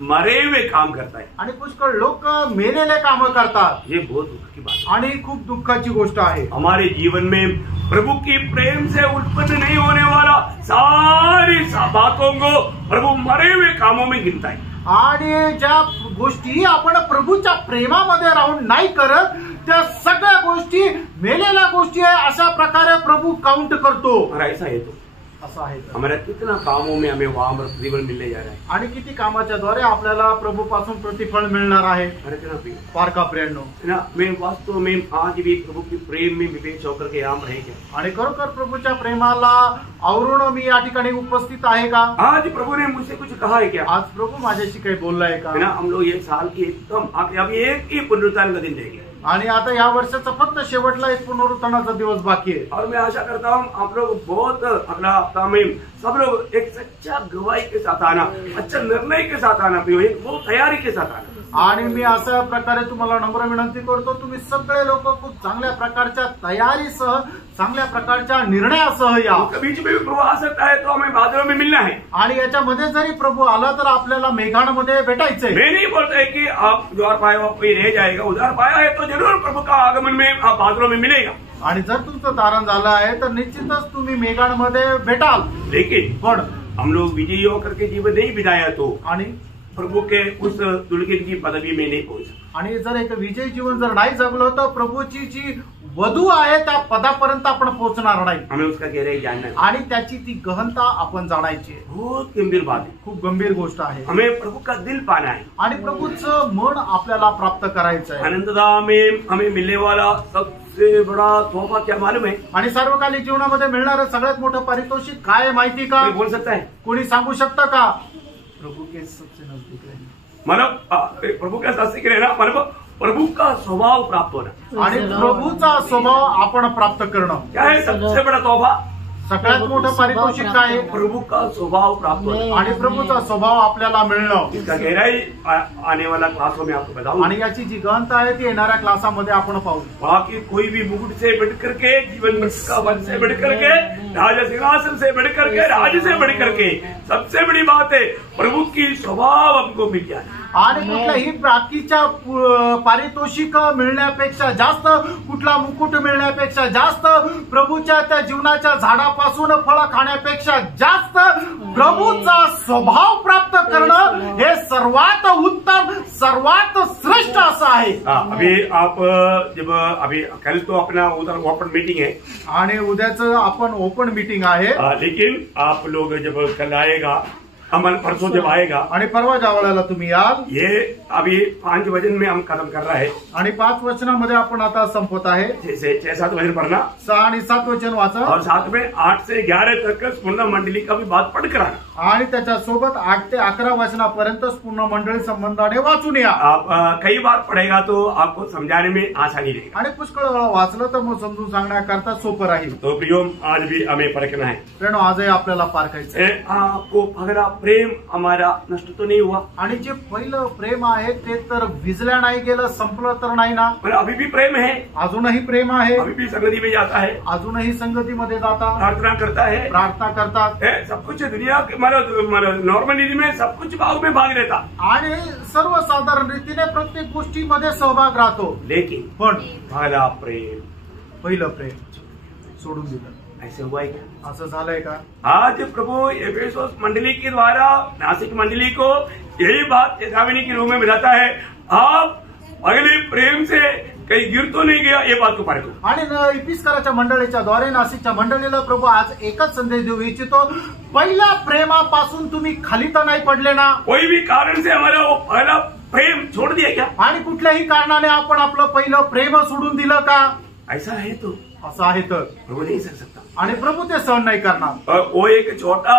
मरे हुए काम करता है आणि पुष्कळ लोक मेलेले काम करतात। ये बहुत दुख की बात है। आणि खूप दुःखाची गोष्ट आहे। हमारे जीवन में प्रभु की प्रेम से उत्पन्न नहीं होने वाला सारी बातों को प्रभु मरे हुए कामों में गिनता है। आणि ज्या गोष्टी आपण प्रभूच्या प्रेमामध्ये राहून नाही करत त्या सगळ्या गोष्टी मेलेल्या गोष्टी आहे अशा प्रकारे प्रभु काउंट करतो। और ऐसा है तो असं आहे। हमारा कितना कामों में हमें वहां प्रतिफल मिलने जा रहा है, आणि किती कामाच्या द्वारे आपल्याला प्रभूपासून प्रतिफल मिळणार आहे। अरे कितना प्रिय पारका प्रेरणो है ना, मैं वास्तव में आज भी प्रभु के प्रेम में विवेक होकर के यहाँ रहे क्या, आणि खरोखर प्रभूच्या प्रेमाला आवरून मी या ठिकाणी उपस्थित आहे का? आज प्रभु ने मुझसे कुछ कहा है क्या, आज प्रभू माझ्याशी काही बोललाय का? है ना। हम लोग ये साल की एकदम अभी एक ही पुनरुत्थान का दिन देंगे, आणि आता या वर्षाचा फक्त शेवटला एक पुनरुत्थानाचा दिवस बाकी आहे। और मैं आशा करता हूँ आप लोग बहुत अगला हफ्ता में सब लोग एक सच्चा गवाही के साथ आना, अच्छा निर्णय के साथ आना, एक बहुत तैयारी के साथ आना। आणि मी अशा प्रकारे तुम्हाला नम्र विनंती करतो, तुम्ही सगळे लोक खूप चांगल्या प्रकारच्या तयारीसह, चांगल्या प्रकारच्या निर्णयासह या। बीच में भी प्रभु आ सकता है तो हमें बादलों में मिलना है, आणि याच्यामध्ये जरी प्रभू आला तर आपल्याला मेघांमध्ये भेटायचंय। मैं नहीं बोलता है कि आप द्वार पाया हुआ कोई रह जाएगा, उधार पाया है तो जरूर प्रभु का आगमन में आप बादलों में मिलेगा। आणि जर तुमचं तारण झालं आहे तर निश्चितच तुम्ही मेघांमध्ये भेटाल। लेकिन पण हम लोग विजयी होकर के जीवन नहीं बिताया तो आणि प्रभु के उस दुल्हन की पदवी में नहीं पहुंच, आणि जर एक विजयी जीवन जर नाही जगलो तर प्रभूची जी वधू आहे त्या पदापर्यंत आपण पोहोचणार नाही। हमें उसका गहराई जानना है आणि त्याची ती गहनता आपण जाणायची आहे। बहुत गंभीर बात है, खूप गंभीर गोष्ट आहे। हमें प्रभु का दिल पाना है, आणि प्रभूचं मन आपल्याला प्राप्त करायचं आहे। अनंतता में हमें मिलने वाला सबसे बड़ा तोहफा क्या मालूम है, आणि सार्वकालिक जीवनामध्ये मिळणारं सगळ्यात मोठं पारितोषिक काय आहे माहिती का? कोई बोल सकता है, कोणी सांगू शकतं का? प्रभू के सबसे नजदीक रहना, मतलब प्रभु का साथ सीख रहना, मतलब प्रभु का स्वभाव प्राप्त होना। आणि प्रभूचा स्वभाव आपण प्राप्त करणं क्या है सबसे बड़ा तोहफा, सगळ्यात मोठं पारितोषिक काय आहे? प्रभु का स्वभाव प्राप्त होना। आणि प्रभूचा स्वभाव आपल्याला मिळणं। इसका गहराई आने वाला क्लासों में आपको बताऊंगा, आणि याची जी गहनता आहे ती येणाऱ्या क्लासामध्ये आपण पाहू। बाकी कोई भी मुकुट से बढ़ करके, जीवन का वन से बढ़ करके, राजा सिंहासन से बढ़ करके, राज से बढ़ करके सबसे बड़ी बात है प्रभु की स्वभाव हमको मिल जाए। आणि कुठल्याही बाकीच्या पारितोषिक मिळण्यापेक्षा जास्त, कुठला मुकुट मिळण्यापेक्षा जास्त, प्रभूच्या त्या जीवनाच्या झाडापासून फळ खाण्यापेक्षा जास्त प्रभूचा स्वभाव प्राप्त करणं हे सर्वात उत्तम, सर्वात श्रेष्ठ असं आहे। अभी आप जब अभी कल तो अपना उधर ओपन मीटिंग है, आणि उद्याचं आपण ओपन मीटिंग आहे। लेकिन आप लोग जब कल आएगा, अमल परसों जब आएगा, आणि परवा ज्या वेळेला तुम्ही याल, ये अभी 5 वचन में हम खत्म कर रहा है, आणि 5 वचनामध्ये आपण आता संपत आहे। 6-7 वचन पढ़ना, 6 आणि 7 वचन वाचा, और साथ में 8 से 11 तक पूर्ण मंडली का भी बात पढ़ कर आना। आणि त्याच्यासोबत 8 ते 11 वचनापर्यंत पूर्ण मंडळी संबंधाने वाचून या। आप कई बार पढ़ेगा तो आपको समझाने में आसानी रहेगा, आणि पुष्कळ वेळा वाचलं तर मग समजून सांगण्याकरता सोपं राहील। तो प्रियो आज भी हमें परखना है, प्रेरणो आजही आपल्याला पारखायचं। आपको पगला प्रेम हमारा नष्ट तो नहीं हुआ, आणि जे पहिलं प्रेम आहे ते तर विजल्या नाही गेलं, संपलं तर नाही ना? पर अभी भी प्रेम है, अजूनही प्रेम आहे, अभी भी संगति में जाता है, अजूनही संगतीमध्ये जातात, प्रार्थना करता है, प्रार्थना करतात, सब कुछ दुनिया के नॉर्मली में सब कुछ भाव में भाग लेता, आणि सर्वसाधारण रीतीने प्रत्येक गोष्टीमध्ये सहभाग राहतो। लेकिन पण पहला प्रेम पहिलं प्रेम सोडून दिलं, ऐसे हुआ है क्या? असं झालंय का? आज प्रभु एफेसोस मंडली के द्वारा नासिक मंडली को यही बात चेतावनी के रूप में बताता है। आप पहले प्रेम से कहीं गिर तो नहीं गया, ये बात को पारे करो। आणि इपिस्कराच्या मंडळीच्या द्वारे नाशिकच्या मंडळीला प्रभू आज एकच संदेश देऊ इच्छितो, पहिल्या प्रेमापासून तुम्ही खाली तर नाही पडले ना? कोई भी कारण से हमारा वो पहला प्रेम छोड़ दिया क्या? आणि कुठल्याही कारणाने आपण आपलं पहिलं प्रेम सोडून दिलं का? ऐसा है तो असं आहे तर प्रभु नहीं कर सकता, आणि प्रभू ते सहन नाही करणार। और वो एक छोटा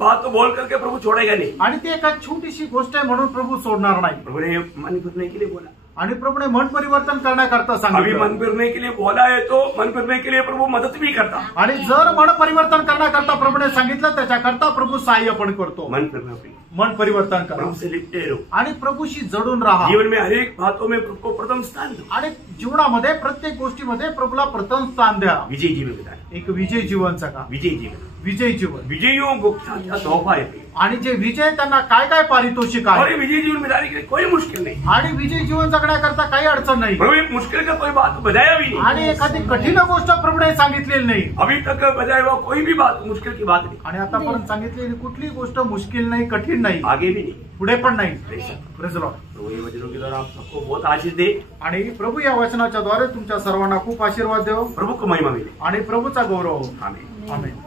बात को बोल करके प्रभु छोड़ेगा नहीं। आणि ती एका छोटीशी गोष्ट आहे म्हणून प्रभू सोडणार नाही। प्रभु ने मन फिरने के लिए बोला, आणि प्रभूने मन परिवर्तन करण्याकरता अभी सांगितलं। मन फिरने के लिए बोला है तो मन फिरने के लिए प्रभु मदद भी करता। आणि जर मन परिवर्तन करण्याकरता प्रभूने सांगितलं त्याच्याकरता प्रभू सहाय्य पण करतो। मन फिरना भी मन परिवर्तन करा प्रभु से लिपटे रहो, आणि प्रभूशी जडून राहा। जीवन में हर एक बातों में प्रभु को प्रथम स्थान दो, आणि जीवनामध्ये प्रत्येक गोष्टीमध्ये प्रभूला प्रथम स्थान द्या। विजय जीवन बिताए, एक विजय जीवन जगा, विजय जीवन, विजय जीवन। विजयों को क्या तोहफा है, आणि जे विजय त्यांना काय काय पारितोषिक और आहे, ये विजय जीवन बिताने के लिए कोई मुश्किल नहीं। आणि विजय जीवन जगण्याकरता काही अडचण नाही, प्रभु एक मुश्किल का कोई बात बताया भी नहीं, आणि एखादी कठीण गोष्ट प्रभूने सांगितलेली नाही। अभी तक बताया हुआ कोई भी बात मुश्किल की बात नहीं, आणि आतापर्यंत सांगितलेली कुठली गोष्ट मुश्किल नाही, कठीण नाही, आगे भी नहीं। पुढे पण नाही। Praise Lord. प्रभु ये वचनों के द्वारा आप सबको बहुत आशीष दे, आणि प्रभू या वचनाच्या द्वारे तुमच्या सर्वांना खूप आशीर्वाद देव, प्रभु को महिमा मिले। आणि प्रभूचा गौरव हो। आमीन। आमेन।